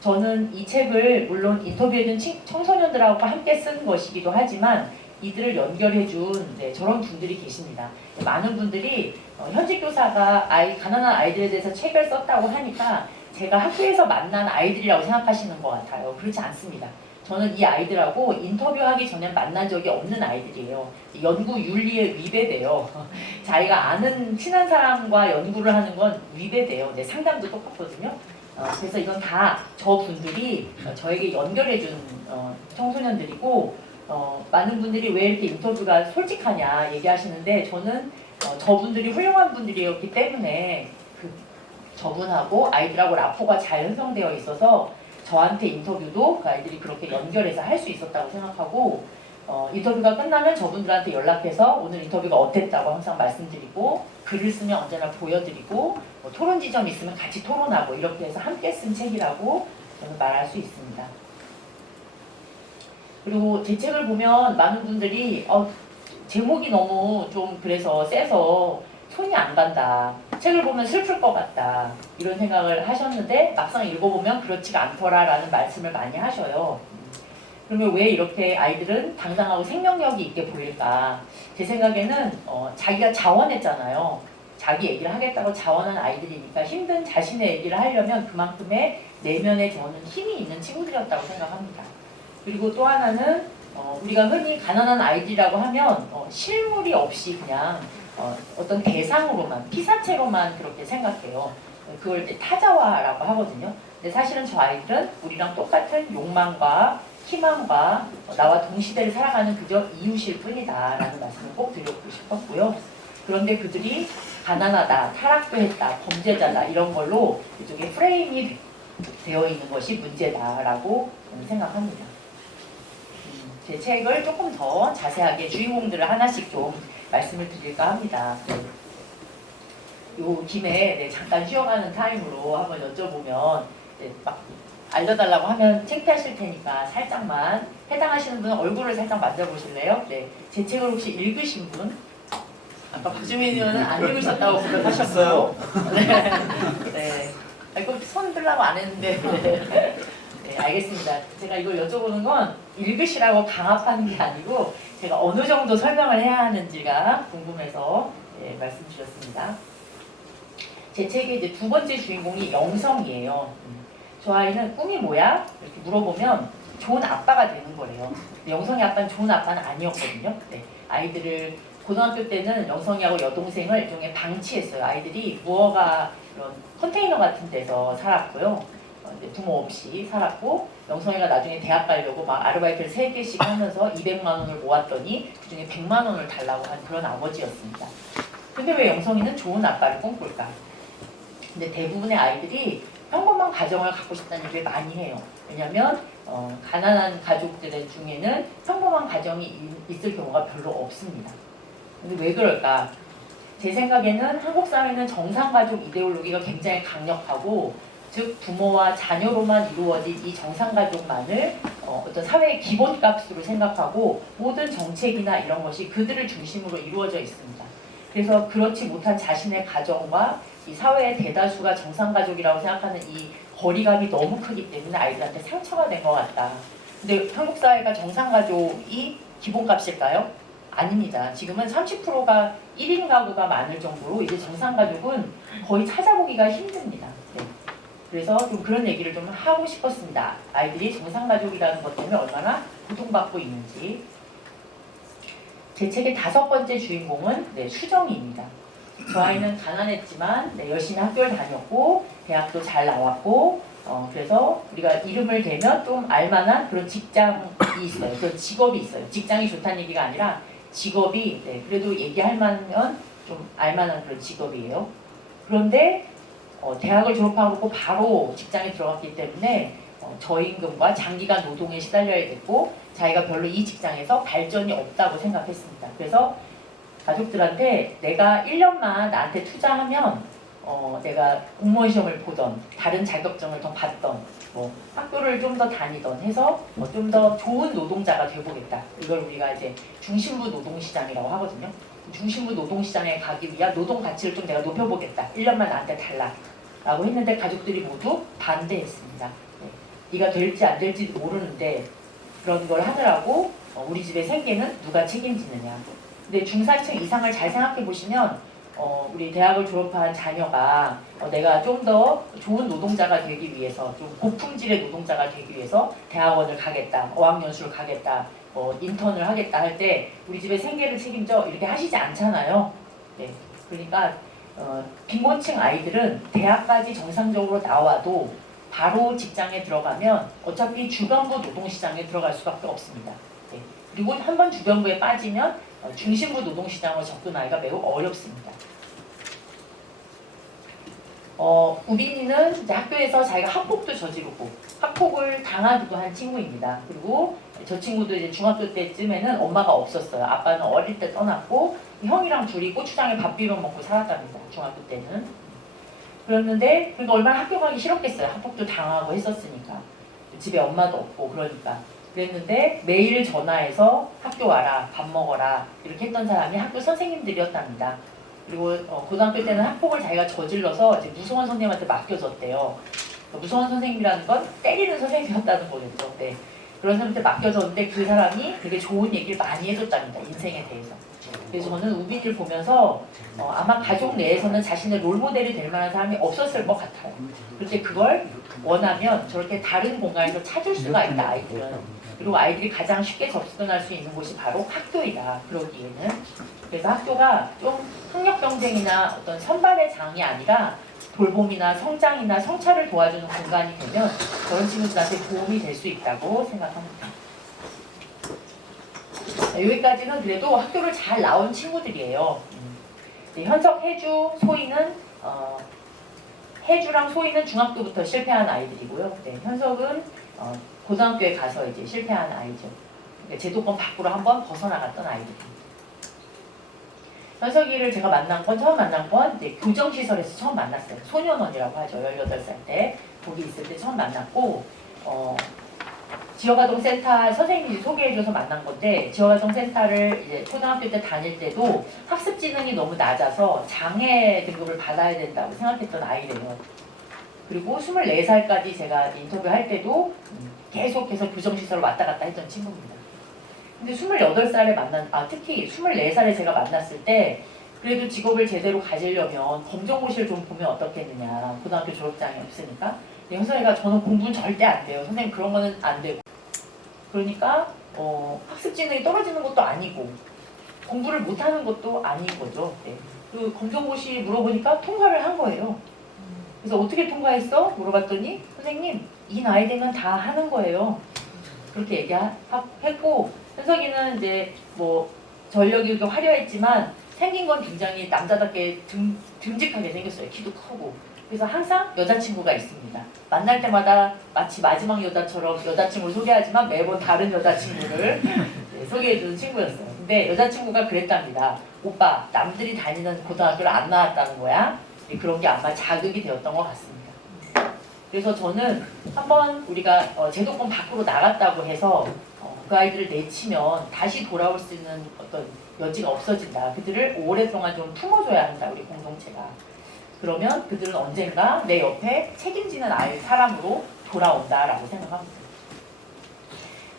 저는 이 책을 물론 인터뷰해준 청소년들하고 함께 쓴 것이기도 하지만 이들을 연결해준 저런 분들이 계십니다. 많은 분들이 현직 교사가 가난한 아이들에 대해서 책을 썼다고 하니까 제가 학교에서 만난 아이들이라고 생각하시는 것 같아요. 그렇지 않습니다. 저는 이 아이들하고 인터뷰하기 전에 만난 적이 없는 아이들이에요. 연구 윤리에 위배돼요. 자기가 아는 친한 사람과 연구를 하는 건 위배돼요. 상담도 똑같거든요. 그래서 이건 다 저분들이 저에게 연결해준 청소년들이고 많은 분들이 왜 이렇게 인터뷰가 솔직하냐 얘기하시는데 저는 저분들이 훌륭한 분들이었기 때문에 저분하고 아이들하고 라포가 잘 형성되어 있어서 저한테 인터뷰도 그 아이들이 그렇게 연결해서 할 수 있었다고 생각하고 인터뷰가 끝나면 저분들한테 연락해서 오늘 인터뷰가 어땠다고 항상 말씀드리고 글을 쓰면 언제나 보여드리고 토론 지점 있으면 같이 토론하고 이렇게 해서 함께 쓴 책이라고 저는 말할 수 있습니다. 그리고 제 책을 보면 많은 분들이 제목이 너무 좀 그래서 세서 손이 안 간다. 책을 보면 슬플 것 같다. 이런 생각을 하셨는데 막상 읽어보면 그렇지가 않더라라는 말씀을 많이 하셔요. 그러면 왜 이렇게 아이들은 당당하고 생명력이 있게 보일까? 제 생각에는 자기가 자원했잖아요. 자기 얘기를 하겠다고 자원한 아이들이니까 힘든 자신의 얘기를 하려면 그만큼의 내면에 저는 힘이 있는 친구들이었다고 생각합니다. 그리고 또 하나는 우리가 흔히 가난한 아이들이라고 하면 실물이 없이 그냥 어떤 대상으로만, 피사체로만 그렇게 생각해요. 그걸 타자화라고 하거든요. 근데 사실은 저 아이들은 우리랑 똑같은 욕망과 희망과 나와 동시대를 살아가는 그저 이웃일 뿐이다 라는 말씀을 꼭 드리고 싶었고요. 그런데 그들이 가난하다, 타락도 했다, 범죄자다 이런 걸로 이쪽에 프레임이 되어 있는 것이 문제다라고 저는 생각합니다. 제 책을 조금 더 자세하게 주인공들을 하나씩 좀 말씀을 드릴까 합니다. 요 김에 잠깐 쉬어가는 타임으로 한번 여쭤보면 막 알려달라고 하면 창피하실 테니까 살짝만 해당하시는 분은 얼굴을 살짝 만져보실래요? 제 책을 혹시 읽으신 분? 아까 박주민 의원은 안 읽으셨다고 고백하셨어요. 네. 이거 손 들라고 안 했는데. 네, 알겠습니다. 제가 이걸 여쭤보는 건 읽으시라고 강압하는 게 아니고 제가 어느 정도 설명을 해야 하는지가 궁금해서 말씀드렸습니다. 제 책의 이제 두 번째 주인공이 영성이에요. 저 아이는 꿈이 뭐야? 이렇게 물어보면 좋은 아빠가 되는 거래요. 근데 영성이 아빠는 좋은 아빠는 아니었거든요. 네. 아이들을 고등학교 때는 영성이하고 여동생을 일종의 방치했어요. 아이들이 무허가 이런 컨테이너 같은 데서 살았고요. 부모 없이 살았고, 영성이가 나중에 대학 가려고 막 아르바이트를 3개씩 하면서 200만 원을 모았더니 그중에 100만 원을 달라고 한 그런 아버지였습니다. 근데 왜 영성이는 좋은 아빠를 꿈꿀까? 근데 대부분의 아이들이 평범한 가정을 갖고 싶다는 얘기를 많이 해요. 왜냐하면 가난한 가족들 중에는 평범한 가정이 있을 경우가 별로 없습니다. 근데 왜 그럴까? 제 생각에는 한국 사회는 정상가족 이데올로기가 굉장히 강력하고, 즉 부모와 자녀로만 이루어진 이 정상가족만을 어떤 사회의 기본값으로 생각하고 모든 정책이나 이런 것이 그들을 중심으로 이루어져 있습니다. 그래서 그렇지 못한 자신의 가정과 이 사회의 대다수가 정상가족이라고 생각하는 이 거리감이 너무 크기 때문에 아이들한테 상처가 된 것 같다. 근데 한국 사회가 정상가족이 기본값일까요? 아닙니다. 지금은 30%가 1인 가구가 많을 정도로 이제 정상가족은 거의 찾아보기가 힘듭니다. 네. 그래서 좀 그런 얘기를 좀 하고 싶었습니다. 아이들이 정상가족이라는 것 때문에 얼마나 고통받고 있는지. 제 책의 5번째 주인공은 수정이입니다. 저 아이는 가난했지만 열심히 학교를 다녔고 대학도 잘 나왔고 그래서 우리가 이름을 대면 좀 알만한 그런 직장이 있어요. 그런 직업이 있어요. 직장이 좋다는 얘기가 아니라 직업이 그래도 얘기할 만한 좀 알만한 그런 직업이에요. 그런데 대학을 졸업하고 바로 직장에 들어갔기 때문에 저임금과 장기간 노동에 시달려야 됐고 자기가 별로 이 직장에서 발전이 없다고 생각했습니다. 그래서 가족들한테 내가 1년만 나한테 투자하면 내가 공무원 시험을 보던 다른 자격증을 더 받던 뭐 학교를 좀 더 다니던 해서 좀 더 좋은 노동자가 되어보겠다. 이걸 우리가 이제 중심부 노동시장이라고 하거든요. 중심부 노동시장에 가기 위한 노동 가치를 좀 내가 높여보겠다. 1년만 나한테 달라. 라고 했는데 가족들이 모두 반대했습니다. 네가 될지 안 될지 모르는데 그런 걸 하느라고 우리 집의 생계는 누가 책임지느냐. 근데 중산층 이상을 잘 생각해 보시면 우리 대학을 졸업한 자녀가 내가 좀 더 좋은 노동자가 되기 위해서 좀 고품질의 노동자가 되기 위해서 대학원을 가겠다, 어학연수를 가겠다, 인턴을 하겠다 할 때 우리 집의 생계를 책임져 이렇게 하시지 않잖아요. 네, 그러니까 빈곤층 아이들은 대학까지 정상적으로 나와도 바로 직장에 들어가면 어차피 주변부 노동시장에 들어갈 수밖에 없습니다. 네. 그리고 한번 주변부에 빠지면 중심부 노동시장으로 접근하기가 매우 어렵습니다. 우빈이는 이제 학교에서 자기가 학폭도 저지르고 학폭을 당하기도 한 친구입니다. 그리고 저 친구도 이제 중학교 때쯤에는 엄마가 없었어요. 아빠는 어릴 때 떠났고 형이랑 둘이 고추장에 밥 비벼 먹고 살았답니다. 중학교 때는. 그랬는데 그러니까 얼마나 학교 가기 싫었겠어요. 학폭도 당하고 했었으니까. 집에 엄마도 없고 그러니까. 그랬는데 매일 전화해서 학교 와라, 밥 먹어라 이렇게 했던 사람이 학교 선생님들이었답니다. 그리고 고등학교 때는 학폭을 자기가 저질러서 이제 무성원 선생님한테 맡겨줬대요. 무성원 선생님이라는 건 때리는 선생님이었다는 거겠죠. 네. 그런 사람한테 맡겨줬는데 그 사람이 되게 좋은 얘기를 많이 해줬답니다. 인생에 대해서. 그래서 저는 우빈이를 보면서 아마 가족 내에서는 자신의 롤모델이 될 만한 사람이 없었을 것 같아요. 그런데 그걸 원하면 저렇게 다른 공간에서 찾을 수가 있다, 아이들은. 그리고 아이들이 가장 쉽게 접근할 수 있는 곳이 바로 학교이다, 그러기에는. 그래서 학교가 좀 학력 경쟁이나 어떤 선발의 장이 아니라 돌봄이나 성장이나 성찰을 도와주는 공간이 되면 그런 친구들한테 도움이 될 수 있다고 생각합니다. 여기까지는 그래도 학교를 잘 나온 친구들이에요. 현석, 혜주, 소희는 혜주랑 소희는 중학교부터 실패한 아이들이고요. 현석은 고등학교에 가서 이제 실패한 아이죠. 그러니까 제도권 밖으로 한번 벗어나갔던 아이들입니다. 현석이를 제가 처음 만난 건 이제 교정시설에서 처음 만났어요. 소년원이라고 하죠. 18살 때 거기 있을 때 처음 만났고 지역아동센터 선생님이 소개해줘서 만난 건데 지역아동센터를 이제 초등학교 때 다닐 때도 학습지능이 너무 낮아서 장애 등급을 받아야 된다고 생각했던 아이래요. 그리고 24살까지 제가 인터뷰할 때도 계속해서 교정시설을 왔다 갔다 했던 친구입니다. 근데 28살에 특히 24살에 제가 만났을 때 그래도 직업을 제대로 가지려면 검정고시를 좀 보면 어떻겠느냐. 고등학교 졸업장이 없으니까. 현석이가 저는 공부는 절대 안 돼요. 선생님 그런 거는 안 되고. 그러니까 학습 지능이 떨어지는 것도 아니고 공부를 못하는 것도 아닌 거죠. 네. 그 검정고시 물어보니까 통과를 한 거예요. 그래서 어떻게 통과했어? 물어봤더니 선생님 이 나이 되면 다 하는 거예요. 그렇게 얘기했고 현석이는 이제 뭐 전력이 이렇게 화려했지만 생긴 건 굉장히 남자답게 듬직하게 생겼어요. 키도 크고. 그래서 항상 여자친구가 있습니다. 만날 때마다 마치 마지막 여자처럼 여자친구를 소개하지만 매번 다른 여자친구를 네, 소개해주는 친구였어요. 근데 여자친구가 그랬답니다. 오빠 남들이 다니는 고등학교를 안 나왔다는 거야. 네, 그런 게 아마 자극이 되었던 것 같습니다. 그래서 저는 한번 우리가 제도권 밖으로 나갔다고 해서 그 아이들을 내치면 다시 돌아올 수 있는 어떤 여지가 없어진다. 그들을 오랫동안 좀 품어줘야 한다. 우리 공동체가. 그러면 그들은 언젠가 내 옆에 책임지는 아이 사람으로 돌아온다라고 생각합니다.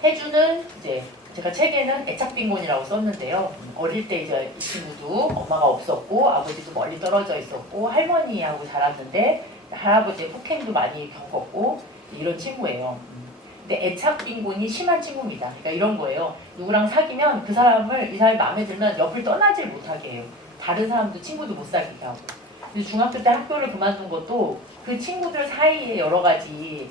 혜주는 이제 제가 책에는 애착빈곤이라고 썼는데요. 어릴 때 이제 이 친구도 엄마가 없었고 아버지도 멀리 떨어져 있었고 할머니하고 자랐는데 할아버지의 폭행도 많이 겪었고 이런 친구예요. 근데 애착빈곤이 심한 친구입니다. 그러니까 이런 거예요. 누구랑 사귀면 이 사람이 마음에 들면 옆을 떠나질 못하게 해요. 다른 사람도 친구도 못 사귀게 하고. 근데 중학교 때 학교를 그만둔 것도 그 친구들 사이에 여러 가지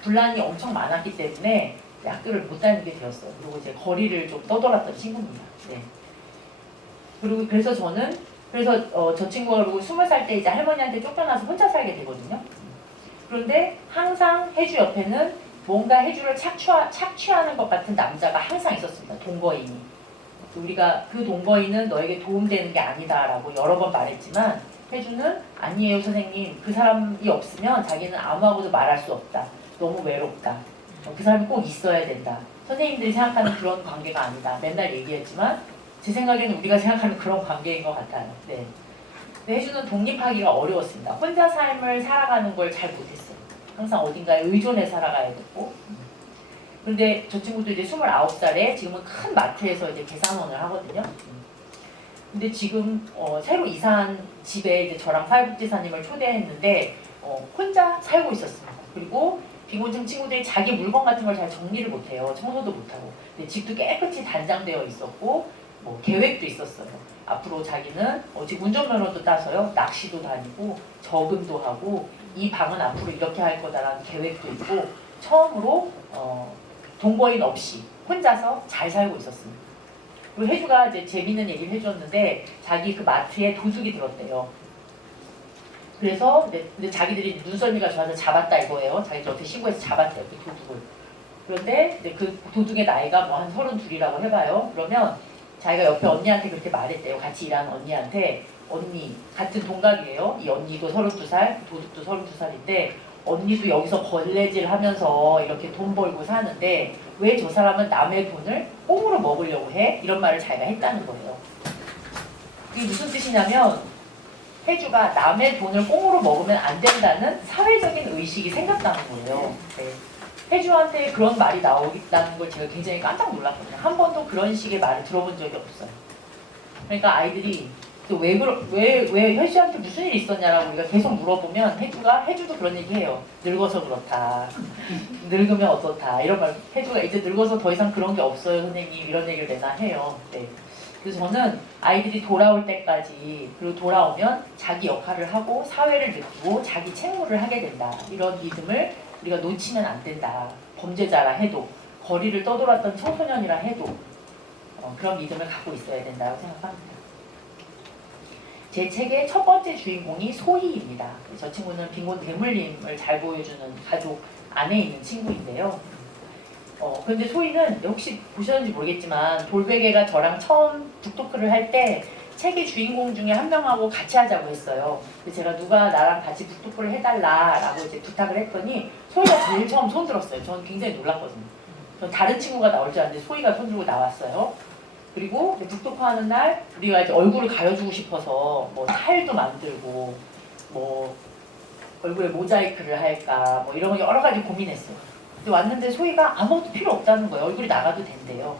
분란이 엄청 많았기 때문에 학교를 못 다니게 되었어요. 그리고 이제 거리를 좀 떠돌았던 친구입니다. 네. 그리고 그래서 저는 저 친구가 그리고 20살 때 이제 할머니한테 쫓겨나서 혼자 살게 되거든요. 그런데 항상 혜주 옆에는 뭔가 혜주를 착취하는 것 같은 남자가 항상 있었습니다. 동거인이. 우리가 그 동거인은 너에게 도움되는 게 아니다라고 여러 번 말했지만 혜주는 아니에요 선생님. 그 사람이 없으면 자기는 아무하고도 말할 수 없다. 너무 외롭다. 그 사람이 꼭 있어야 된다. 선생님들이 생각하는 그런 관계가 아니다. 맨날 얘기했지만 제 생각에는 우리가 생각하는 그런 관계인 것 같아요. 네. 근데 혜주는 독립하기가 어려웠습니다. 혼자 삶을 살아가는 걸 잘 못했어요. 항상 어딘가에 의존해 살아가야 됐고. 근데 저 친구도 이제 29살에 지금은 큰 마트에서 이제 계산원을 하거든요. 근데 지금 새로 이사한 집에 이제 저랑 사회복지사님을 초대했는데 혼자 살고 있었습니다. 그리고 비곤증 친구들이 자기 물건 같은 걸 잘 정리를 못해요. 청소도 못하고. 근데 집도 깨끗이 단장되어 있었고 뭐 계획도 있었어요. 앞으로 자기는 지금 운전면허도 따서요. 낚시도 다니고 저금도 하고 이 방은 앞으로 이렇게 할 거다라는 계획도 있고 처음으로 동거인 없이 혼자서 잘 살고 있었습니다. 그리고 혜주가 이제 재밌는 얘기를 해줬는데 자기 그 마트에 도둑이 들었대요. 그래서 근데 자기들이 눈썰미가 좋아서 잡았다 이거예요. 자기들 어떻게 신고해서 잡았대요. 그 도둑을. 그런데 그 도둑의 나이가 뭐 한 32이라고 해봐요. 그러면 자기가 옆에 언니한테 그렇게 말했대요. 같이 일하는 언니한테. 언니 같은 동갑이에요. 이 언니도 32살, 도둑도 32살인데 언니도 여기서 걸레질 하면서 이렇게 돈 벌고 사는데 왜 저 사람은 남의 돈을 꽁으로 먹으려고 해? 이런 말을 자기가 했다는 거예요. 이게 무슨 뜻이냐면 혜주가 남의 돈을 꽁으로 먹으면 안 된다는 사회적인 의식이 생겼다는 거예요. 네. 혜주한테 그런 말이 나오겠다는 걸 제가 굉장히 깜짝 놀랐거든요. 한 번도 그런 식의 말을 들어본 적이 없어요. 그러니까 아이들이 또 왜 혜주한테 무슨 일이 있었냐라고 우리가 계속 물어보면 혜주도 그런 얘기 해요. 늙어서 그렇다. 늙으면 어떻다. 이런 말. 혜주가 이제 늙어서 더 이상 그런 게 없어요 선생님. 이런 얘기를 맨날 해요. 네. 그래서 저는 아이들이 돌아올 때까지 그리고 돌아오면 자기 역할을 하고 사회를 느끼고 자기 책무를 하게 된다. 이런 믿음을 우리가 놓치면 안 된다. 범죄자라 해도 거리를 떠돌았던 청소년이라 해도 그런 믿음을 갖고 있어야 된다고 생각합니다. 제 책의 첫 번째 주인공이 소희입니다. 저 친구는 빈곤 대물림을 잘 보여주는 가족 안에 있는 친구인데요. 그런데 소희는 혹시 보셨는지 모르겠지만 돌베개가 저랑 처음 북토크를 할 때 책의 주인공 중에 한 명하고 같이 하자고 했어요. 그래서 제가 누가 나랑 같이 북토크를 해달라라고 이제 부탁을 했더니 소희가 제일 처음 손 들었어요. 저는 굉장히 놀랐거든요. 전 다른 친구가 나올 줄 알았는데 소희가 손 들고 나왔어요. 그리고 북토크 하는 날 우리가 이제 얼굴을 가려주고 싶어서 뭐 살도 만들고 뭐 얼굴에 모자이크를 할까 뭐 이런 거 여러 가지 고민했어요. 근데 왔는데 소희가 아무것도 필요 없다는 거예요. 얼굴이 나가도 된대요.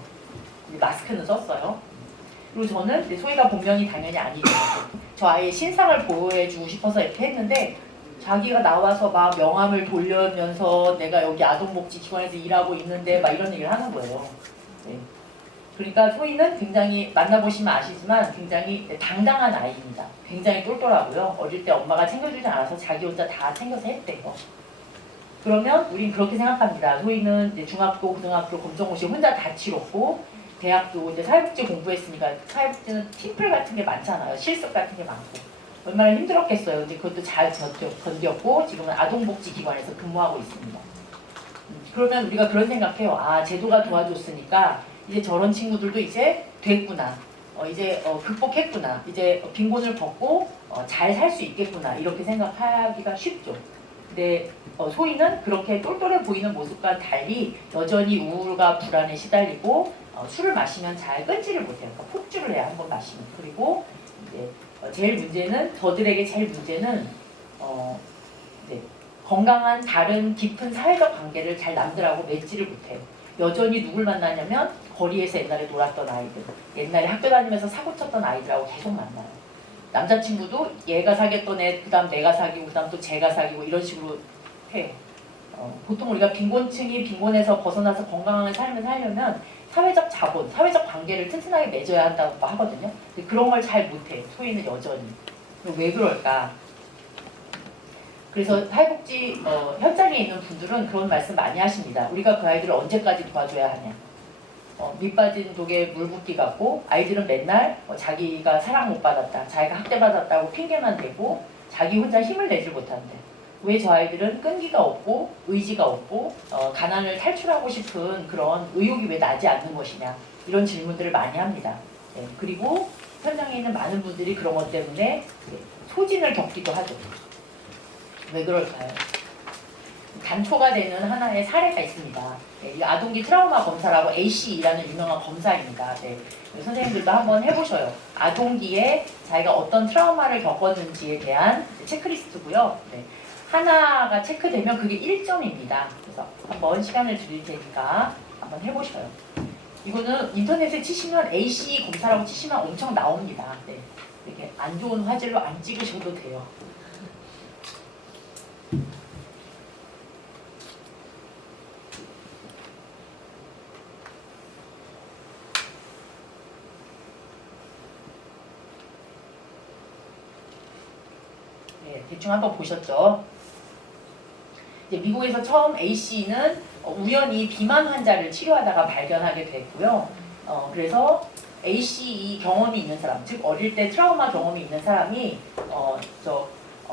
마스크는 썼어요. 그리고 저는 소희가 본명이 당연히 아니죠. 저 아이의 신상을 보호해주고 싶어서 이렇게 했는데 자기가 나와서 막 명함을 돌려면서 내가 여기 아동복지기관에서 일하고 있는데 막 이런 얘기를 하는 거예요. 네. 그러니까 소희는 굉장히 만나보시면 아시지만 굉장히 당당한 아이입니다. 굉장히 똘똘하고요. 어릴 때 엄마가 챙겨주지 않아서 자기 혼자 다 챙겨서 했대요. 그러면 우린 그렇게 생각합니다. 소희는 이제 중학교, 고등학교 검정고시 혼자 다 치렀고 대학도 이제 사회복지 공부했으니까 사회복지는 팀플 같은 게 많잖아요. 실습 같은 게 많고. 얼마나 힘들었겠어요. 근데 그것도 잘 견뎠고 지금은 아동복지기관에서 근무하고 있습니다. 그러면 우리가 그런 생각해요. 아, 제도가 도와줬으니까 이제 저런 친구들도 이제 됐구나. 이제 극복했구나. 이제 빈곤을 벗고 잘 살 수 있겠구나. 이렇게 생각하기가 쉽죠. 근데 소희는 그렇게 똘똘해 보이는 모습과 달리 여전히 우울과 불안에 시달리고 술을 마시면 잘 끊지를 못해요. 그러니까 폭주를 해야 한 번 마시면. 그리고 이제 제일 문제는 저들에게 제일 문제는 이제 건강한 다른 깊은 사회적 관계를 잘 남들하고 맺지를 못해요. 여전히 누굴 만나냐면 거리에서 옛날에 놀았던 아이들, 옛날에 학교 다니면서 사고 쳤던 아이들하고 계속 만나요. 남자친구도 얘가 사귀었던 애, 그 다음 내가 사귀고, 그 다음 또 제가 사귀고 이런 식으로 해요. 보통 우리가 빈곤층이 빈곤에서 벗어나서 건강한 삶을 살려면 사회적 자본, 사회적 관계를 튼튼하게 맺어야 한다고 하거든요. 근데 그런 걸 잘 못해요. 소희는 여전히. 왜 그럴까? 그래서 사회복지 현장에 있는 분들은 그런 말씀 많이 하십니다. 우리가 그 아이들을 언제까지 도와줘야 하냐. 밑 빠진 독에 물 붓기 같고 아이들은 맨날 자기가 사랑 못 받았다, 자기가 학대받았다고 핑계만 대고 자기 혼자 힘을 내질 못한대. 왜 저 아이들은 끈기가 없고 의지가 없고 가난을 탈출하고 싶은 그런 의욕이 왜 나지 않는 것이냐, 이런 질문들을 많이 합니다. 네, 그리고 현장에 있는 많은 분들이 그런 것 때문에 소진을 겪기도 하죠. 왜 그럴까요? 단초가 되는 하나의 사례가 있습니다. 네, 이 아동기 트라우마 검사라고 ACE라는 유명한 검사입니다. 네, 선생님들도 한번 해보셔요. 아동기에 자기가 어떤 트라우마를 겪었는지에 대한 체크리스트고요. 네, 하나가 체크되면 그게 1점입니다. 그래서 한번 시간을 드릴 테니까 한번 해보셔요. 이거는 인터넷에 치시면 ACE 검사라고 치시면 엄청 나옵니다. 네, 이렇게 안 좋은 화질로 안 찍으셔도 돼요. 네, 대충 한번 보셨죠? 이제 미국에서 처음 ACE는 우연히 비만 환자를 치료하다가 발견하게 됐고요. 그래서 ACE 경험이 있는 사람, 즉 어릴 때 트라우마 경험이 있는 사람이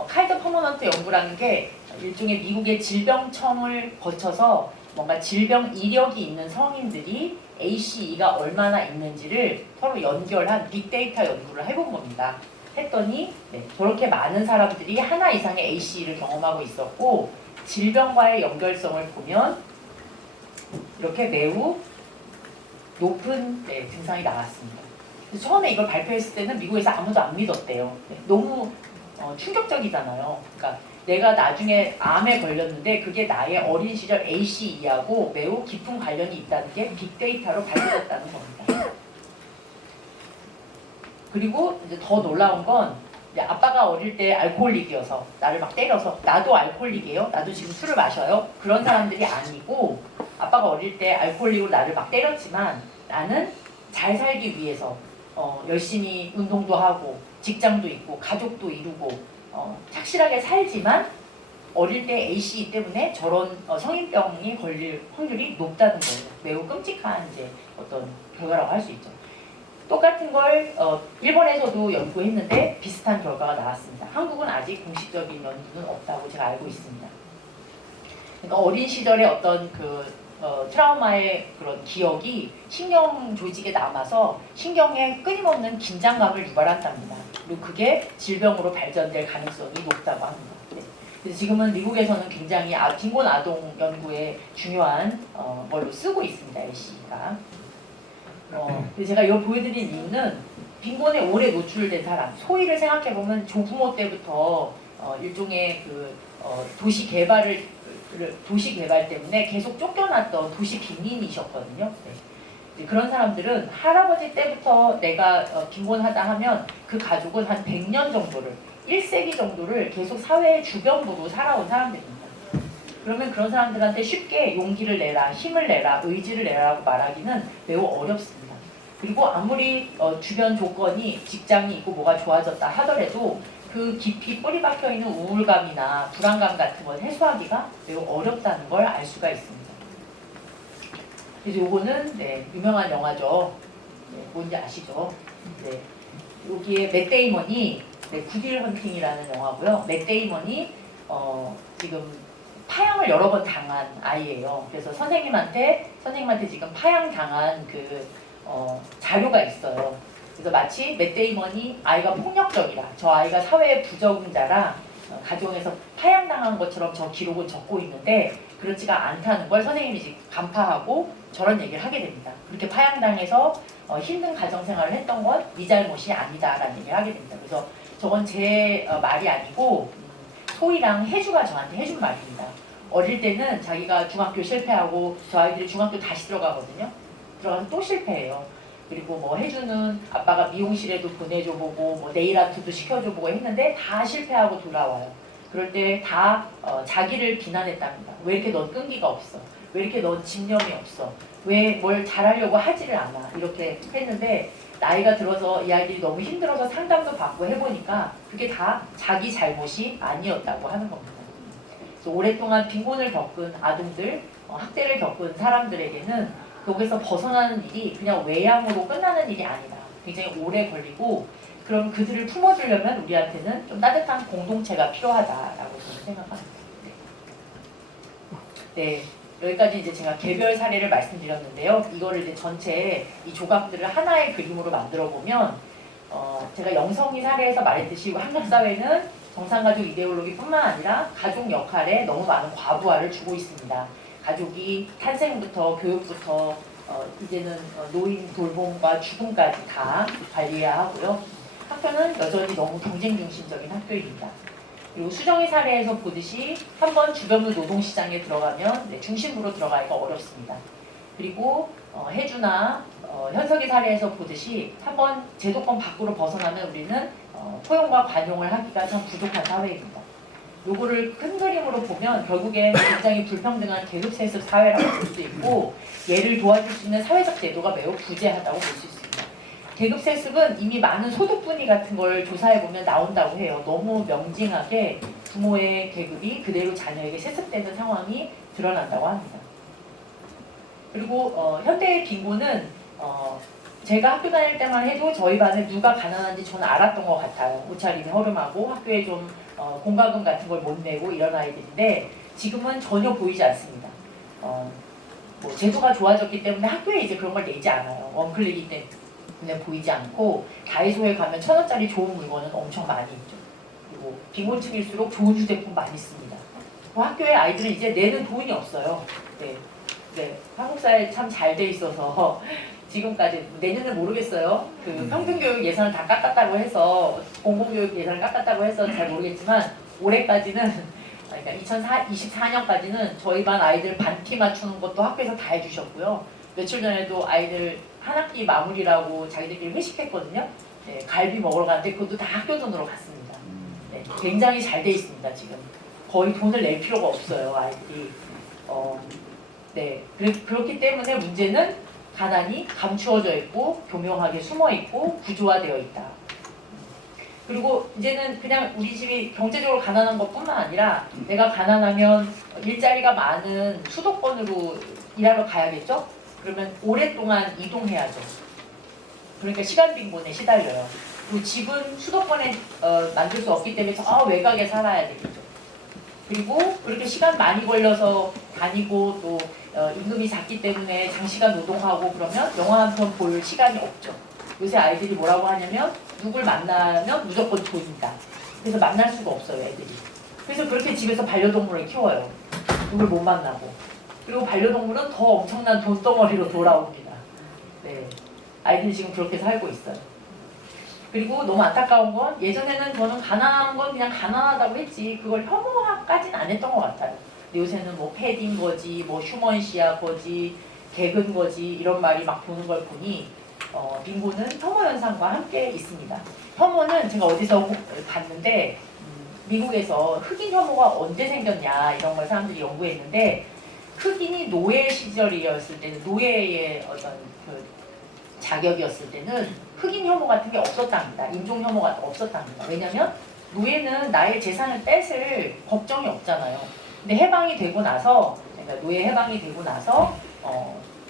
카이저 퍼머넌트 연구라는 게 일종의 미국의 질병청을 거쳐서 뭔가 질병 이력이 있는 성인들이 ACE가 얼마나 있는지를 서로 연결한 빅데이터 연구를 해본 겁니다. 했더니 저렇게 많은 사람들이 하나 이상의 ACE를 경험하고 있었고 질병과의 연결성을 보면 이렇게 매우 높은 증상이 나왔습니다. 그래서 처음에 이걸 발표했을 때는 미국에서 아무도 안 믿었대요. 너무 충격적이잖아요. 그러니까 내가 나중에 암에 걸렸는데 그게 나의 어린 시절 ACE하고 매우 깊은 관련이 있다는 게 빅데이터로 밝혀졌다는 겁니다. 그리고 이제 더 놀라운 건 아빠가 어릴 때 알코올릭이어서 나를 막 때려서 나도 알코올릭이에요? 나도 지금 술을 마셔요? 그런 사람들이 아니고 아빠가 어릴 때 알코올릭으로 나를 막 때렸지만 나는 잘 살기 위해서 열심히 운동도 하고 직장도 있고 가족도 이루고 착실하게 살지만 어릴 때 ACE 때문에 저런 성인병이 걸릴 확률이 높다는 거예요. 매우 끔찍한 이제 어떤 결과라고 할 수 있죠. 똑같은 걸 일본에서도 연구했는데 비슷한 결과가 나왔습니다. 한국은 아직 공식적인 연구는 없다고 제가 알고 있습니다. 그러니까 어린 시절에 어떤 트라우마의 그런 기억이 신경 조직에 남아서 신경에 끊임없는 긴장감을 유발한답니다. 그리고 그게 질병으로 발전될 가능성이 높다고 합니다. 네. 그래서 지금은 미국에서는 굉장히 빈곤 아동 연구에 중요한 걸로 쓰고 있습니다. ACE가. 제가 이걸 보여드린 이유는 빈곤에 오래 노출된 사람, 소위를 생각해보면 조부모 때부터 일종의 도시 개발 때문에 계속 쫓겨났던 도시 빈민이셨거든요. 네. 그런 사람들은 할아버지 때부터 내가 빈곤하다 하면 그 가족은 한 100년 정도를 1세기 정도를 계속 사회의 주변부로 살아온 사람들입니다. 그러면 그런 사람들한테 쉽게 용기를 내라, 힘을 내라, 의지를 내라라고 말하기는 매우 어렵습니다. 그리고 아무리 주변 조건이 직장이 있고 뭐가 좋아졌다 하더라도 그 깊이 뿌리 박혀 있는 우울감이나 불안감 같은 건 해소하기가 매우 어렵다는 걸 알 수가 있습니다. 그래서 요거는 네, 유명한 영화죠. 네, 뭔지 아시죠? 네, 여기에 맷 데이먼이 네, 굿윌 헌팅이라는 영화고요. 맷 데이먼이 지금 파양을 여러 번 당한 아이예요. 그래서 선생님한테 지금 파양 당한 그 자료가 있어요. 그래서 마치 맷 데이먼이 아이가 폭력적이라, 저 아이가 사회의 부적응자라 가정에서 파양당한 것처럼 저 기록을 적고 있는데 그렇지가 않다는 걸 선생님이 이제 간파하고 저런 얘기를 하게 됩니다. 그렇게 파양당해서 힘든 가정생활을 했던 건 네 잘못이 아니다라는 얘기를 하게 됩니다. 그래서 저건 제 말이 아니고 소희랑 혜주가 저한테 해준 말입니다. 어릴 때는 자기가 중학교 실패하고 저 아이들이 중학교 다시 들어가거든요. 들어가서 또 실패해요. 그리고 뭐 혜주는 아빠가 미용실에도 보내줘 보고 뭐 네일 아트도 시켜줘 보고 했는데 다 실패하고 돌아와요. 그럴 때 다 자기를 비난했답니다. 왜 이렇게 넌 끈기가 없어? 왜 이렇게 넌 집념이 없어? 왜 뭘 잘하려고 하지를 않아? 이렇게 했는데 나이가 들어서 이 아이들이 너무 힘들어서 상담도 받고 해보니까 그게 다 자기 잘못이 아니었다고 하는 겁니다. 그래서 오랫동안 빈곤을 겪은 아동들, 학대를 겪은 사람들에게는 거기서 벗어나는 일이 그냥 외양으로 끝나는 일이 아니다. 굉장히 오래 걸리고 그럼 그들을 품어주려면 우리한테는 좀 따뜻한 공동체가 필요하다라고 저는 생각합니다. 네, 여기까지 이제 제가 개별 사례를 말씀드렸는데요. 이거를 이제 전체 이 조각들을 하나의 그림으로 만들어 보면 제가 영성이 사례에서 말했듯이 한국 사회는 정상가족 이데올로기뿐만 아니라 가족 역할에 너무 많은 과부하를 주고 있습니다. 가족이 탄생부터 교육부터 이제는 노인 돌봄과 죽음까지 다 관리해야 하고요. 학교는 여전히 너무 경쟁 중심적인 학교입니다. 그리고 수정이 사례에서 보듯이 한번 주변부 노동시장에 들어가면 중심부로 들어가기가 어렵습니다. 그리고 혜주나 현석이 사례에서 보듯이 한번 제도권 밖으로 벗어나면 우리는 포용과 관용을 하기가 참 부족한 사회입니다. 요거를 큰 그림으로 보면 결국엔 굉장히 불평등한 계급세습 사회라고 볼 수 있고 얘를 도와줄 수 있는 사회적 제도가 매우 부재하다고 볼 수 있습니다. 계급세습은 이미 많은 소득분위 같은 걸 조사해보면 나온다고 해요. 너무 명징하게 부모의 계급이 그대로 자녀에게 세습되는 상황이 드러난다고 합니다. 그리고 현대의 빈곤은 제가 학교 다닐 때만 해도 저희 반에 누가 가난한지 저는 알았던 것 같아요. 옷차림이 허름하고 학교에 좀 공과금 같은 걸 못 내고 이런 아이들인데 지금은 전혀 보이지 않습니다. 뭐 제도가 좋아졌기 때문에 학교에 이제 그런 걸 내지 않아요. 원클릭이기 때문에 보이지 않고 다이소에 가면 1,000원짜리 좋은 물건은 엄청 많이 있죠. 그리고 빈곤층일수록 좋은 휴대폰 많이 씁니다. 학교에 아이들은 이제 내는 돈이 없어요. 네, 한국 사회 참 잘 돼 있어서 지금까지 내년은 모르겠어요. 그 평등교육 예산을 다 깎았다고 해서 공공교육 예산을 깎았다고 해서 잘 모르겠지만 올해까지는 그러니까 2024년까지는 저희 반 아이들 반티 맞추는 것도 학교에서 다 해주셨고요. 며칠 전에도 아이들 한 학기 마무리라고 자기들끼리 회식했거든요. 네, 갈비 먹으러 갔는데 그것도 다 학교 돈으로 갔습니다. 네, 굉장히 잘 돼 있습니다. 지금 거의 돈을 낼 필요가 없어요 아이들이. 네, 그렇기 때문에 문제는 가난이 감추어져 있고 교묘하게 숨어 있고 구조화되어 있다. 그리고 이제는 그냥 우리 집이 경제적으로 가난한 것뿐만 아니라 내가 가난하면 일자리가 많은 수도권으로 일하러 가야겠죠? 그러면 오랫동안 이동해야죠. 그러니까 시간 빈곤에 시달려요. 그리고 집은 수도권에 만들 수 없기 때문에 저 외곽에 살아야 되겠죠. 그리고 그렇게 시간 많이 걸려서 다니고 또 임금이 작기 때문에 장시간 노동하고 그러면 영화 한 편 볼 시간이 없죠. 요새 아이들이 뭐라고 하냐면 누굴 만나면 무조건 돈이다. 그래서 만날 수가 없어요 애들이. 그래서 그렇게 집에서 반려동물을 키워요. 누굴 못 만나고. 그리고 반려동물은 더 엄청난 돈덩어리로 돌아옵니다. 네, 아이들이 지금 그렇게 살고 있어요. 그리고 너무 안타까운 건 예전에는 저는 가난한 건 그냥 가난하다고 했지 그걸 혐오까지는 안 했던 것 같아요. 근데 요새는 뭐 패딩 거지, 뭐 휴먼시아 거지, 개근 거지 이런 말이 막 도는 걸 보니 빈곤은 혐오 현상과 함께 있습니다. 혐오는 제가 어디서 봤는데 미국에서 흑인 혐오가 언제 생겼냐 이런 걸 사람들이 연구했는데 흑인이 노예 시절이었을 때는 노예의 어떤 그 자격이었을 때는 흑인 혐오 같은 게 없었답니다. 인종 혐오가 없었답니다. 왜냐하면 노예는 나의 재산을 뺏을 걱정이 없잖아요. 근데 해방이 되고 나서 그러니까 노예 해방이 되고 나서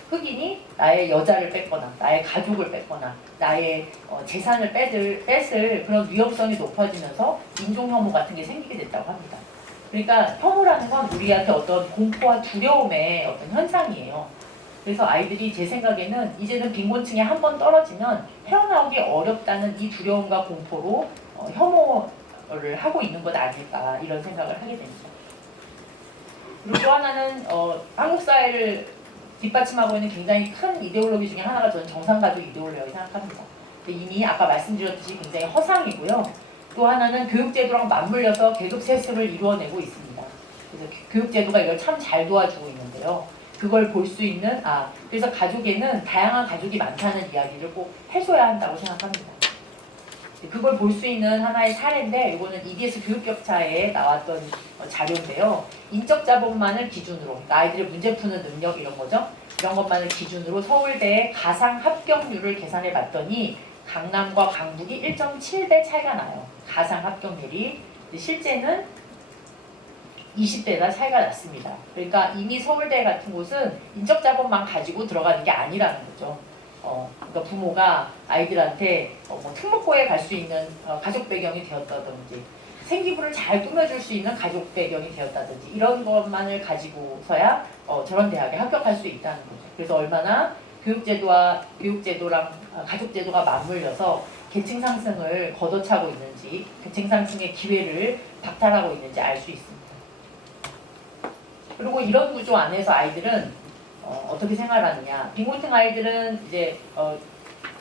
흑인이 나의 여자를 뺏거나 나의 가족을 뺏거나 나의 재산을 뺏을 그런 위험성이 높아지면서 인종 혐오 같은 게 생기게 됐다고 합니다. 그러니까 혐오라는 건 우리한테 어떤 공포와 두려움의 어떤 현상이에요. 그래서 아이들이 제 생각에는 이제는 빈곤층에 한 번 떨어지면 헤어나오기 어렵다는 이 두려움과 공포로 혐오를 하고 있는 것 아닐까 이런 생각을 하게 됩니다. 그리고 또 하나는 한국 사회를 뒷받침하고 있는 굉장히 큰 이데올로기 중에 하나가 저는 정상가족 이데올로기라고 생각합니다. 이미 아까 말씀드렸듯이 굉장히 허상이고요. 또 하나는 교육제도랑 맞물려서 계급 세습을 이루어내고 있습니다. 그래서 교육제도가 이걸 참 잘 도와주고 있는데요. 그걸 볼 수 있는 그래서 가족에는 다양한 가족이 많다는 이야기를 꼭 해줘야 한다고 생각합니다. 그걸 볼 수 있는 하나의 사례인데 이거는 EBS 교육격차에 나왔던 자료인데요. 인적 자본만을 기준으로 아이들의 문제 푸는 능력 이런 거죠. 이런 것만을 기준으로 서울대의 가상 합격률을 계산해 봤더니 강남과 강북이 1.7배 차이가 나요. 가상 합격률이. 실제는 20대나 차이가 났습니다. 그러니까 이미 서울대 같은 곳은 인적 자본만 가지고 들어가는 게 아니라는 거죠. 그러니까 부모가 아이들한테 뭐 특목고에 갈 수 있는 가족 배경이 되었다든지 생기부를 잘 꾸며줄 수 있는 가족 배경이 되었다든지 이런 것만을 가지고서야 저런 대학에 합격할 수 있다는 거죠. 그래서 얼마나 교육제도랑 가족제도가 맞물려서 계층 상승을 걷어차고 있는지 계층 상승의 기회를 박탈하고 있는지 알 수 있습니다. 그리고 이런 구조 안에서 아이들은 어떻게 생활하느냐. 빈곤층 아이들은 이제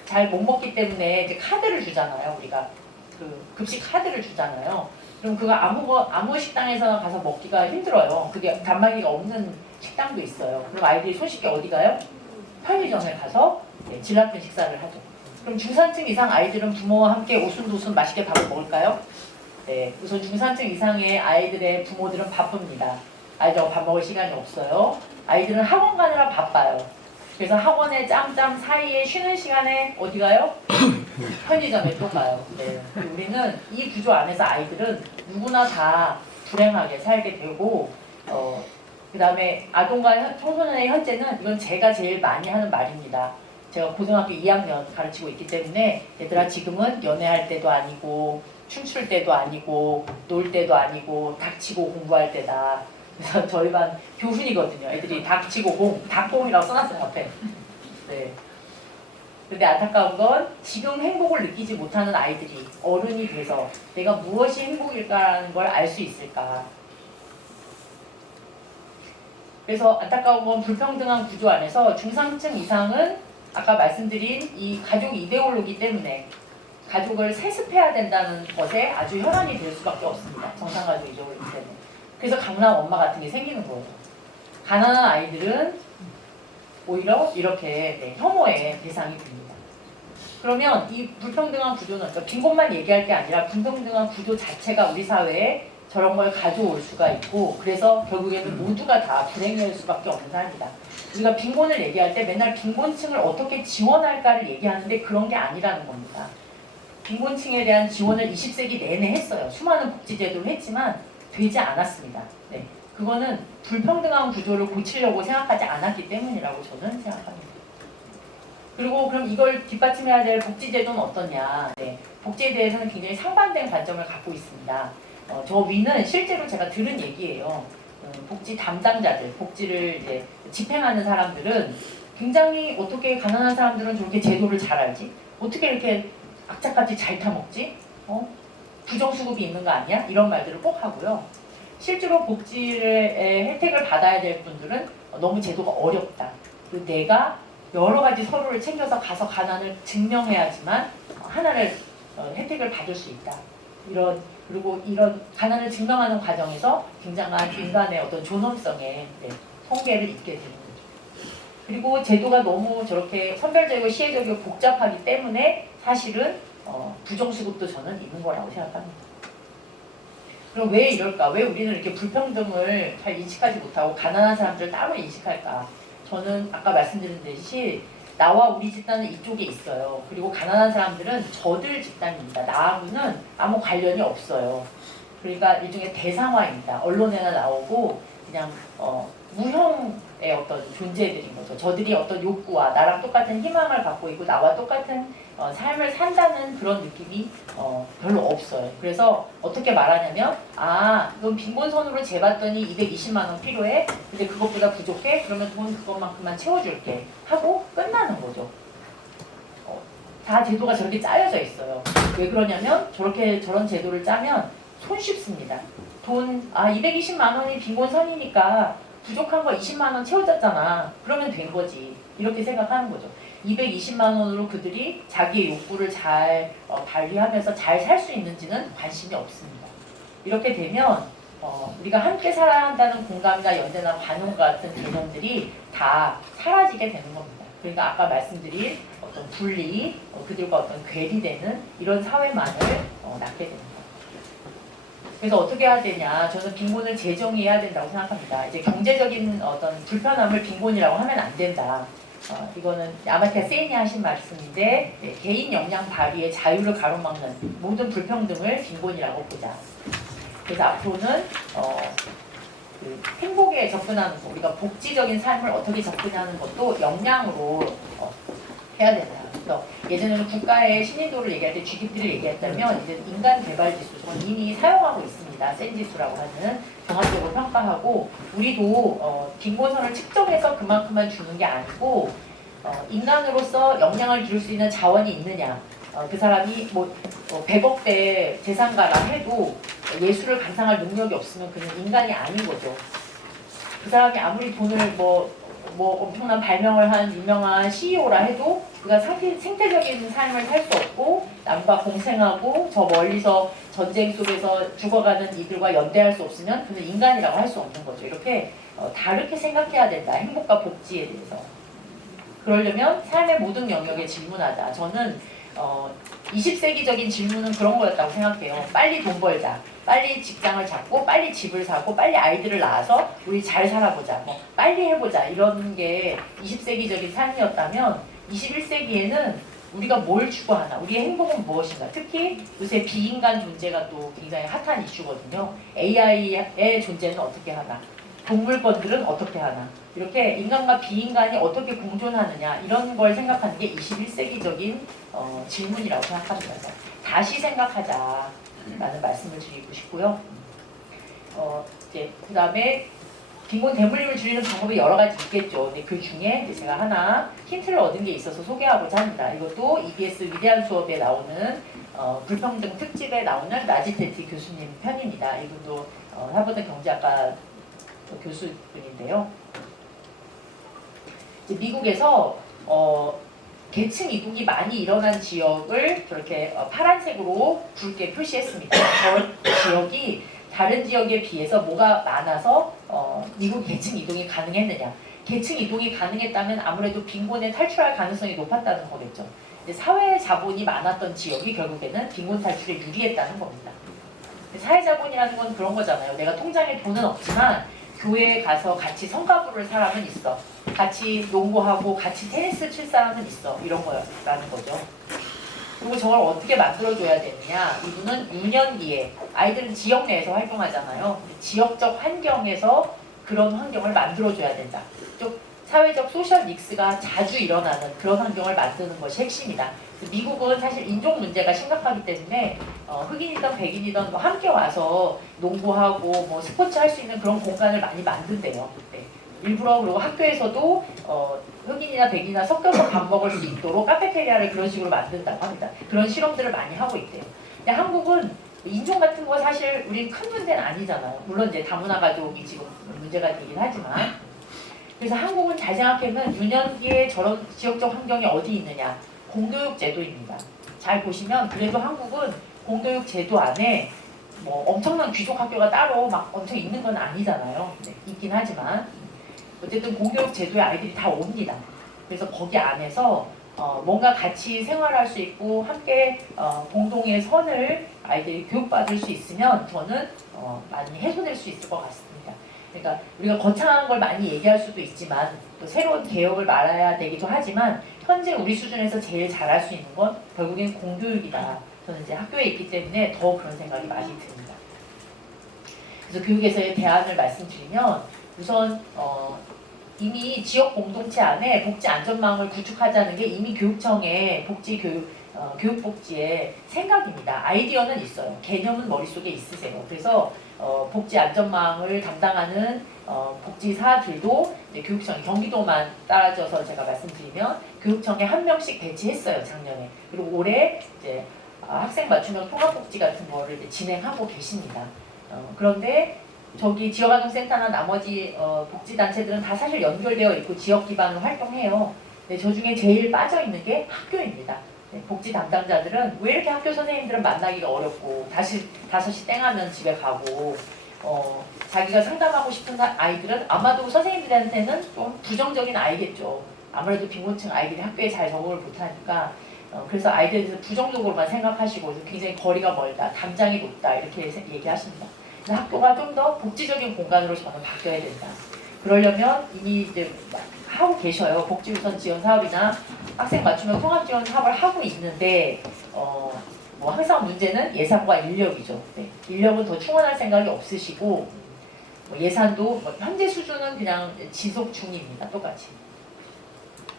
잘 못 먹기 때문에 이제 카드를 주잖아요. 우리가 그 급식 카드를 주잖아요. 그럼 그거 아무 식당에서 가서 먹기가 힘들어요. 그게 단말기가 없는 식당도 있어요. 그럼 아이들이 손쉽게 어디 가요? 편의점에 가서 질 나쁜 식사를 하죠. 그럼 중산층 이상 아이들은 부모와 함께 오순도순 맛있게 밥을 먹을까요? 네, 우선 중산층 이상의 아이들의 부모들은 바쁩니다. 아이들하고 밥 먹을 시간이 없어요. 아이들은 학원 가느라 바빠요. 그래서 학원에 짬짬 사이에 쉬는 시간에 어디 가요? 편의점에 또 가요. 네. 우리는 이 구조 안에서 아이들은 누구나 다 불행하게 살게 되고 그 다음에 아동과 청소년의 현재는 이건 제가 제일 많이 하는 말입니다. 제가 고등학교 2학년 가르치고 있기 때문에 얘들아 지금은 연애할 때도 아니고 춤출 때도 아니고 놀 때도 아니고 닥치고 공부할 때다. 그래서 저희 반 교훈이거든요. 애들이 닥치고 닥공이라고 써놨어요 앞에. 네. 근데 안타까운 건 지금 행복을 느끼지 못하는 아이들이 어른이 돼서 내가 무엇이 행복일까라는 걸 알 수 있을까. 그래서 안타까운 건 불평등한 구조 안에서 중산층 이상은 아까 말씀드린 이 가족 이데올로기 때문에 가족을 세습해야 된다는 것에 아주 혈안이 될 수밖에 없습니다. 정상가족 이데올로기 때문에. 그래서 강남 엄마 같은 게 생기는 거예요. 가난한 아이들은 오히려 이렇게 혐오의 대상이 됩니다. 그러면 이 불평등한 구조는 그러니까 빈곤만 얘기할 게 아니라 불평등한 구조 자체가 우리 사회에 저런 걸 가져올 수가 있고 그래서 결국에는 모두가 다 불행할 수밖에 없는 사람이다. 우리가 빈곤을 얘기할 때 맨날 빈곤층을 어떻게 지원할까를 얘기하는데 그런 게 아니라는 겁니다. 빈곤층에 대한 지원을 20세기 내내 했어요. 수많은 복지제도를 했지만 되지 않았습니다. 네. 그거는 불평등한 구조를 고치려고 생각하지 않았기 때문이라고 저는 생각합니다. 그리고 그럼 이걸 뒷받침해야 될 복지제도는 어떠냐. 네. 복지에 대해서는 굉장히 상반된 관점을 갖고 있습니다. 저 위는 실제로 제가 들은 얘기예요. 복지 담당자들, 복지를 이제 집행하는 사람들은 굉장히 어떻게 가난한 사람들은 저렇게 제도를 잘 알지? 어떻게 이렇게 악착같이 잘 타먹지? 부정수급이 있는 거 아니야? 이런 말들을 꼭 하고요. 실제로 복지의 혜택을 받아야 될 분들은 너무 제도가 어렵다. 그리고 내가 여러 가지 서류를 챙겨서 가서 가난을 증명해야지만 하나를 혜택을 받을 수 있다. 그리고 이런 가난을 증명하는 과정에서 굉장한 인간의 어떤 존엄성의 한계를 잊게 되는 거죠. 그리고 제도가 너무 저렇게 선별적이고 시혜적이고 복잡하기 때문에 사실은 부정수급도 저는 있는 거라고 생각합니다. 그럼 왜 이럴까? 왜 우리는 이렇게 불평등을 잘 인식하지 못하고 가난한 사람들을 따로 인식할까? 저는 아까 말씀드린 나와 우리 집단은 이쪽에 있어요. 그리고 가난한 사람들은 저들 집단입니다. 나하고는 아무 관련이 없어요. 그러니까 일종의 대상화입니다. 언론에나 나오고 그냥 무형의 어떤 존재들인 거죠. 저들이 어떤 욕구와 나랑 똑같은 희망을 갖고 있고 나와 똑같은 삶을 산다는 그런 느낌이 별로 없어요. 그래서 어떻게 말하냐면 넌 빈곤선으로 재봤더니 220만 원 필요해? 근데 그것보다 부족해? 그러면 돈 그것만큼만 채워줄게 하고 끝나는 거죠. 다 제도가 저렇게 짜여져 있어요. 왜 그러냐면 저런 제도를 짜면 손쉽습니다. 220만 원이 빈곤선이니까 부족한 거 20만 원 채워졌잖아. 그러면 된 거지. 이렇게 생각하는 거죠. 220만 원으로 그들이 자기의 욕구를 잘 발휘하면서 잘 살 수 있는지는 관심이 없습니다. 이렇게 되면 우리가 함께 살아야 한다는 공감이나 연대나 관용과 같은 개념들이 다 사라지게 되는 겁니다. 그러니까 아까 말씀드린 어떤 분리, 그들과 어떤 괴리되는 이런 사회만을 낳게 됩니다. 그래서 어떻게 해야 되냐? 저는 빈곤을 재정의해야 된다고 생각합니다. 이제 경제적인 어떤 불편함을 빈곤이라고 하면 안 된다. 이거는 아마티아 세인이 하신 말씀인데 개인 역량 발휘의 자유를 가로막는 모든 불평등을 빈곤이라고 보자. 그래서 앞으로는 행복에 접근하는 거, 우리가 복지적인 삶을 어떻게 접근하는 것도 역량으로 해야 된다. 그래서 예전에는 국가의 신인도를 얘기할 때 GDP를 얘기했다면 이제 인간 개발 지수, 저는 이미 사용하고 있습니다. 센 지수라고 하는 종합적으로 평가하고 우리도 빈곤선을 측정해서 그만큼만 주는 게 아니고 인간으로서 역량을 기를 수 있는 자원이 있느냐, 그 사람이 100억대 재산가라 해도 예술을 감상할 능력이 없으면 그는 인간이 아닌 거죠. 그 사람이 아무리 돈을 엄청난 발명을 한 유명한 CEO라 해도 그가 생태적인 삶을 살 수 없고 남과 공생하고 저 멀리서 전쟁 속에서 죽어가는 이들과 연대할 수 없으면 그는 인간이라고 할 수 없는 거죠. 이렇게 다르게 생각해야 된다. 행복과 복지에 대해서. 그러려면 삶의 모든 영역에 질문하자. 저는 20세기적인 질문은 그런 거였다고 생각해요. 빨리 돈 벌자. 빨리 직장을 잡고 빨리 집을 사고 빨리 아이들을 낳아서 우리 잘 살아보자. 빨리 해보자. 이런 게 20세기적인 삶이었다면 21세기에는 우리가 뭘 추구하나? 우리의 행복은 무엇인가? 특히 요새 비인간 존재가 또 굉장히 핫한 이슈거든요. AI의 존재는 어떻게 하나? 동물권들은 어떻게 하나? 이렇게 인간과 비인간이 어떻게 공존하느냐 이런 걸 생각하는 게 21세기적인 질문이라고 생각합니다. 다시 생각하자라는 말씀을 드리고 싶고요. 이제 그 다음에 빈곤 대물림을 줄이는 방법이 여러 가지 있겠죠. 근데 그 중에 제가 하나 힌트를 얻은 게 있어서 소개하고자 합니다. 이것도 EBS 위대한 수업에 나오는 불평등 특집에 나오는 라지테티 교수님 편입니다. 이분도 하버드 경제학과 교수분인데요. 이제 미국에서 계층 이동이 많이 일어난 지역을 저렇게 파란색으로 붉게 표시했습니다. 저 지역이 다른 지역에 비해서 뭐가 많아서 미국 계층 이동이 가능했느냐. 계층 이동이 가능했다면 아무래도 빈곤에 탈출할 가능성이 높았다는 거겠죠. 사회 자본이 많았던 지역이 결국에는 빈곤 탈출에 유리했다는 겁니다. 사회 자본이라는 건 그런 거잖아요. 내가 통장에 돈은 없지만 교회에 가서 같이 성가구를 사람은 있어. 같이 농구하고 같이 테니스 칠 사람은 있어. 이런 거라는 거죠. 그리고 저걸 어떻게 만들어줘야 되느냐. 이분은 유년기에 아이들은 지역 내에서 활동하잖아요. 지역적 환경에서 그런 환경을 만들어줘야 된다. 좀 사회적 소셜 믹스가 자주 일어나는 그런 환경을 만드는 것이 핵심이다. 미국은 사실 인종 문제가 심각하기 때문에 흑인이든 백인이든 함께 와서 농구하고 스포츠 할 수 있는 그런 공간을 많이 만든대요. 네. 일부러 그리고 학교에서도 흑인이나 백인이나 섞여서 밥 먹을 수 있도록 카페테리아를 그런 식으로 만든다고 합니다. 그런 실험들을 많이 하고 있대요. 근데 한국은 인종 같은 거 사실 우리 큰 문제는 아니잖아요. 물론 이제 다문화 가족이 지금 문제가 되긴 하지만 그래서 한국은 잘 생각하면 유년기에 저런 지역적 환경이 어디 있느냐. 공교육 제도입니다. 잘 보시면 그래도 한국은 공교육 제도 안에 엄청난 귀족 학교가 따로 막 엄청 있는 건 아니잖아요. 네, 있긴 하지만 어쨌든 공교육 제도에 아이들이 다 옵니다. 그래서 거기 안에서 뭔가 같이 생활할 수 있고 함께 공동의 선을 아이들이 교육받을 수 있으면 저는 많이 해소될 수 있을 것 같습니다. 그러니까 우리가 거창한 걸 많이 얘기할 수도 있지만 또 새로운 개혁을 말해야 되기도 하지만 현재 우리 수준에서 제일 잘할 수 있는 건 결국엔 공교육이다. 저는 이제 학교에 있기 때문에 더 그런 생각이 많이 듭니다. 그래서 교육에서의 대안을 말씀드리면 우선 이미 지역 공동체 안에 복지 안전망을 구축하자는 게 이미 교육청의 교육복지의 생각입니다. 아이디어는 있어요. 개념은 머릿속에 있으세요. 그래서 복지 안전망을 담당하는 복지사들도 이제 교육청이 경기도만 따라져서 제가 말씀드리면 교육청에 한 명씩 배치했어요, 작년에. 그리고 올해 이제 학생 맞춤형 통합복지 같은 거를 이제 진행하고 계십니다. 그런데 저기 지역아동센터나 나머지 복지단체들은 다 사실 연결되어 있고 지역 기반으로 활동해요. 네, 저 중에 제일 빠져있는 게 학교입니다. 네, 복지 담당자들은 왜 이렇게 학교 선생님들은 만나기가 어렵고 다시 5시 땡하면 집에 가고 자기가 상담하고 싶은 아이들은 아마도 선생님들한테는 좀 부정적인 아이겠죠. 아무래도 빈곤층 아이들이 학교에 잘 적응을 못하니까 그래서 아이들에 대해서 부정적으로만 생각하시고 굉장히 거리가 멀다, 담장이 높다 이렇게 얘기하십니다. 학교가 좀 더 복지적인 공간으로 저는 바뀌어야 된다. 그러려면 이미 이제 하고 계셔요. 복지우선 지원 사업이나 학생 맞춤형 통합 지원 사업을 하고 있는데 뭐 항상 문제는 예산과 인력이죠. 네. 인력은 더 충원할 생각이 없으시고 뭐 예산도 뭐 현재 수준은 그냥 지속 중입니다. 똑같이.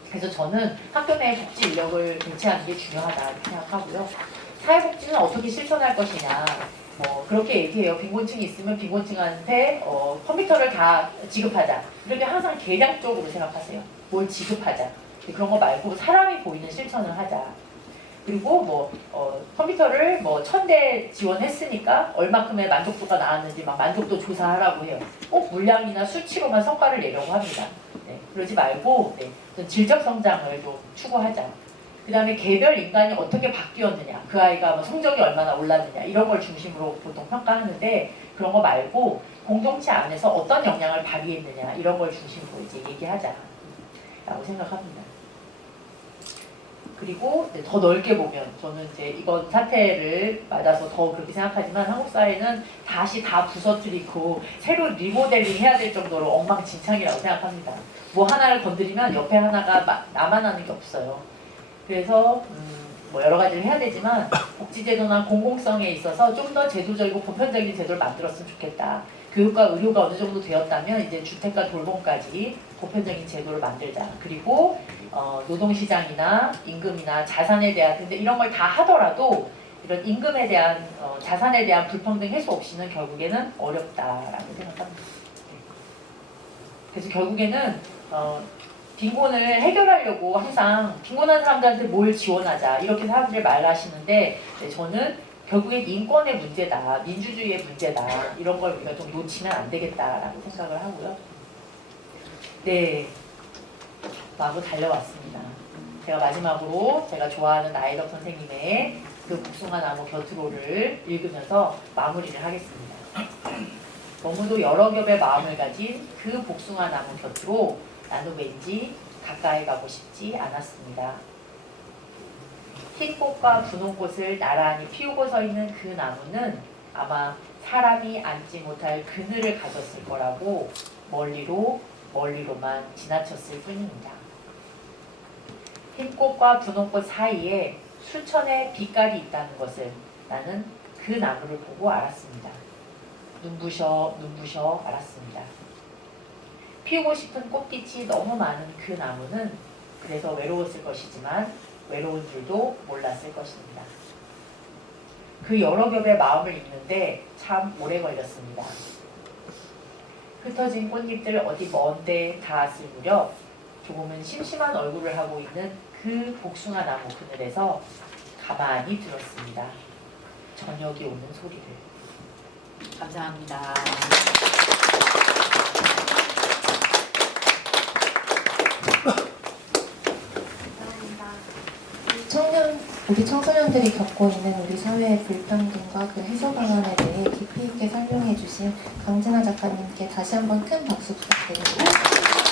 그래서 저는 학교 내 복지 인력을 배치하는 게 중요하다 이렇게 생각하고요. 사회복지는 어떻게 실천할 것이냐. 뭐 그렇게 얘기해요. 빈곤층이 있으면 빈곤층한테 컴퓨터를 다 지급하자. 이렇게 항상 계량적으로 생각하세요. 뭘 지급하자. 그런 거 말고 사람이 보이는 실천을 하자. 그리고 뭐 컴퓨터를 뭐 1000대 지원했으니까 얼마큼의 만족도가 나왔는지 막 만족도 조사하라고 해요. 꼭 물량이나 수치로만 성과를 내려고 합니다. 네, 그러지 말고 좀 질적 성장을 좀 추구하자. 그 다음에 개별 인간이 어떻게 바뀌었느냐, 그 아이가 뭐 성적이 얼마나 올랐느냐 이런 걸 중심으로 보통 평가하는데 그런 거 말고 공동체 안에서 어떤 역량을 발휘했느냐 이런 걸 중심으로 이제 얘기하자 라고 생각합니다. 그리고 더 넓게 보면 저는 이제 이번 사태를 맞아서 더 그렇게 생각하지만 한국 사회는 다시 다 부서뜨리고 새로 리모델링 해야 될 정도로 엉망진창이라고 생각합니다. 뭐 하나를 건드리면 옆에 하나가 나만 하는 게 없어요. 그래서 뭐 여러 가지를 해야 되지만 복지제도나 공공성에 있어서 좀 더 제도적이고 보편적인 제도를 만들었으면 좋겠다. 교육과 의료가 어느 정도 되었다면 이제 주택과 돌봄까지 보편적인 제도를 만들자. 그리고 노동시장이나 임금이나 자산에 대한 근데 이런 걸 다 하더라도 이런 임금에 대한 자산에 대한 불평등 해소 없이는 결국에는 어렵다라고 생각합니다. 그래서 결국에는 빈곤을 해결하려고 항상 빈곤한 사람들한테 뭘 지원하자 이렇게 사람들이 말하시는데 저는 결국엔 인권의 문제다, 민주주의의 문제다 이런 걸 우리가 좀 놓치면 안 되겠다라고 생각을 하고요. 네, 마구 달려왔습니다. 제가 마지막으로 제가 좋아하는 나혜덕 선생님의 그 복숭아 나무 곁으로를 읽으면서 마무리를 하겠습니다. 너무도 여러 겹의 마음을 가진 그 복숭아 나무 곁으로 나는 왠지 가까이 가고 싶지 않았습니다. 흰 꽃과 분홍 꽃을 나란히 피우고 서 있는 그 나무는 아마 사람이 앉지 못할 그늘을 가졌을 거라고 멀리로만 지나쳤을 뿐입니다. 흰 꽃과 분홍 꽃 사이에 수천의 빛깔이 있다는 것을 나는 그 나무를 보고 알았습니다. 눈부셔 알았습니다. 피우고 싶은 꽃빛이 너무 많은 그 나무는 그래서 외로웠을 것이지만 외로운 줄도 몰랐을 것입니다. 그 여러 겹의 마음을 읽는데 참 오래 걸렸습니다. 흩어진 꽃잎들 어디 먼데 닿았을 무렵 조금은 심심한 얼굴을 하고 있는 그 복숭아 나무 그늘에서 가만히 들었습니다. 저녁이 오는 소리를. 감사합니다. 우리 청소년들이 겪고 있는 우리 사회의 불평등과 그 해소 방안에 대해 깊이 있게 설명해 주신 강진아 작가님께 다시 한번 큰 박수 부탁드립니다.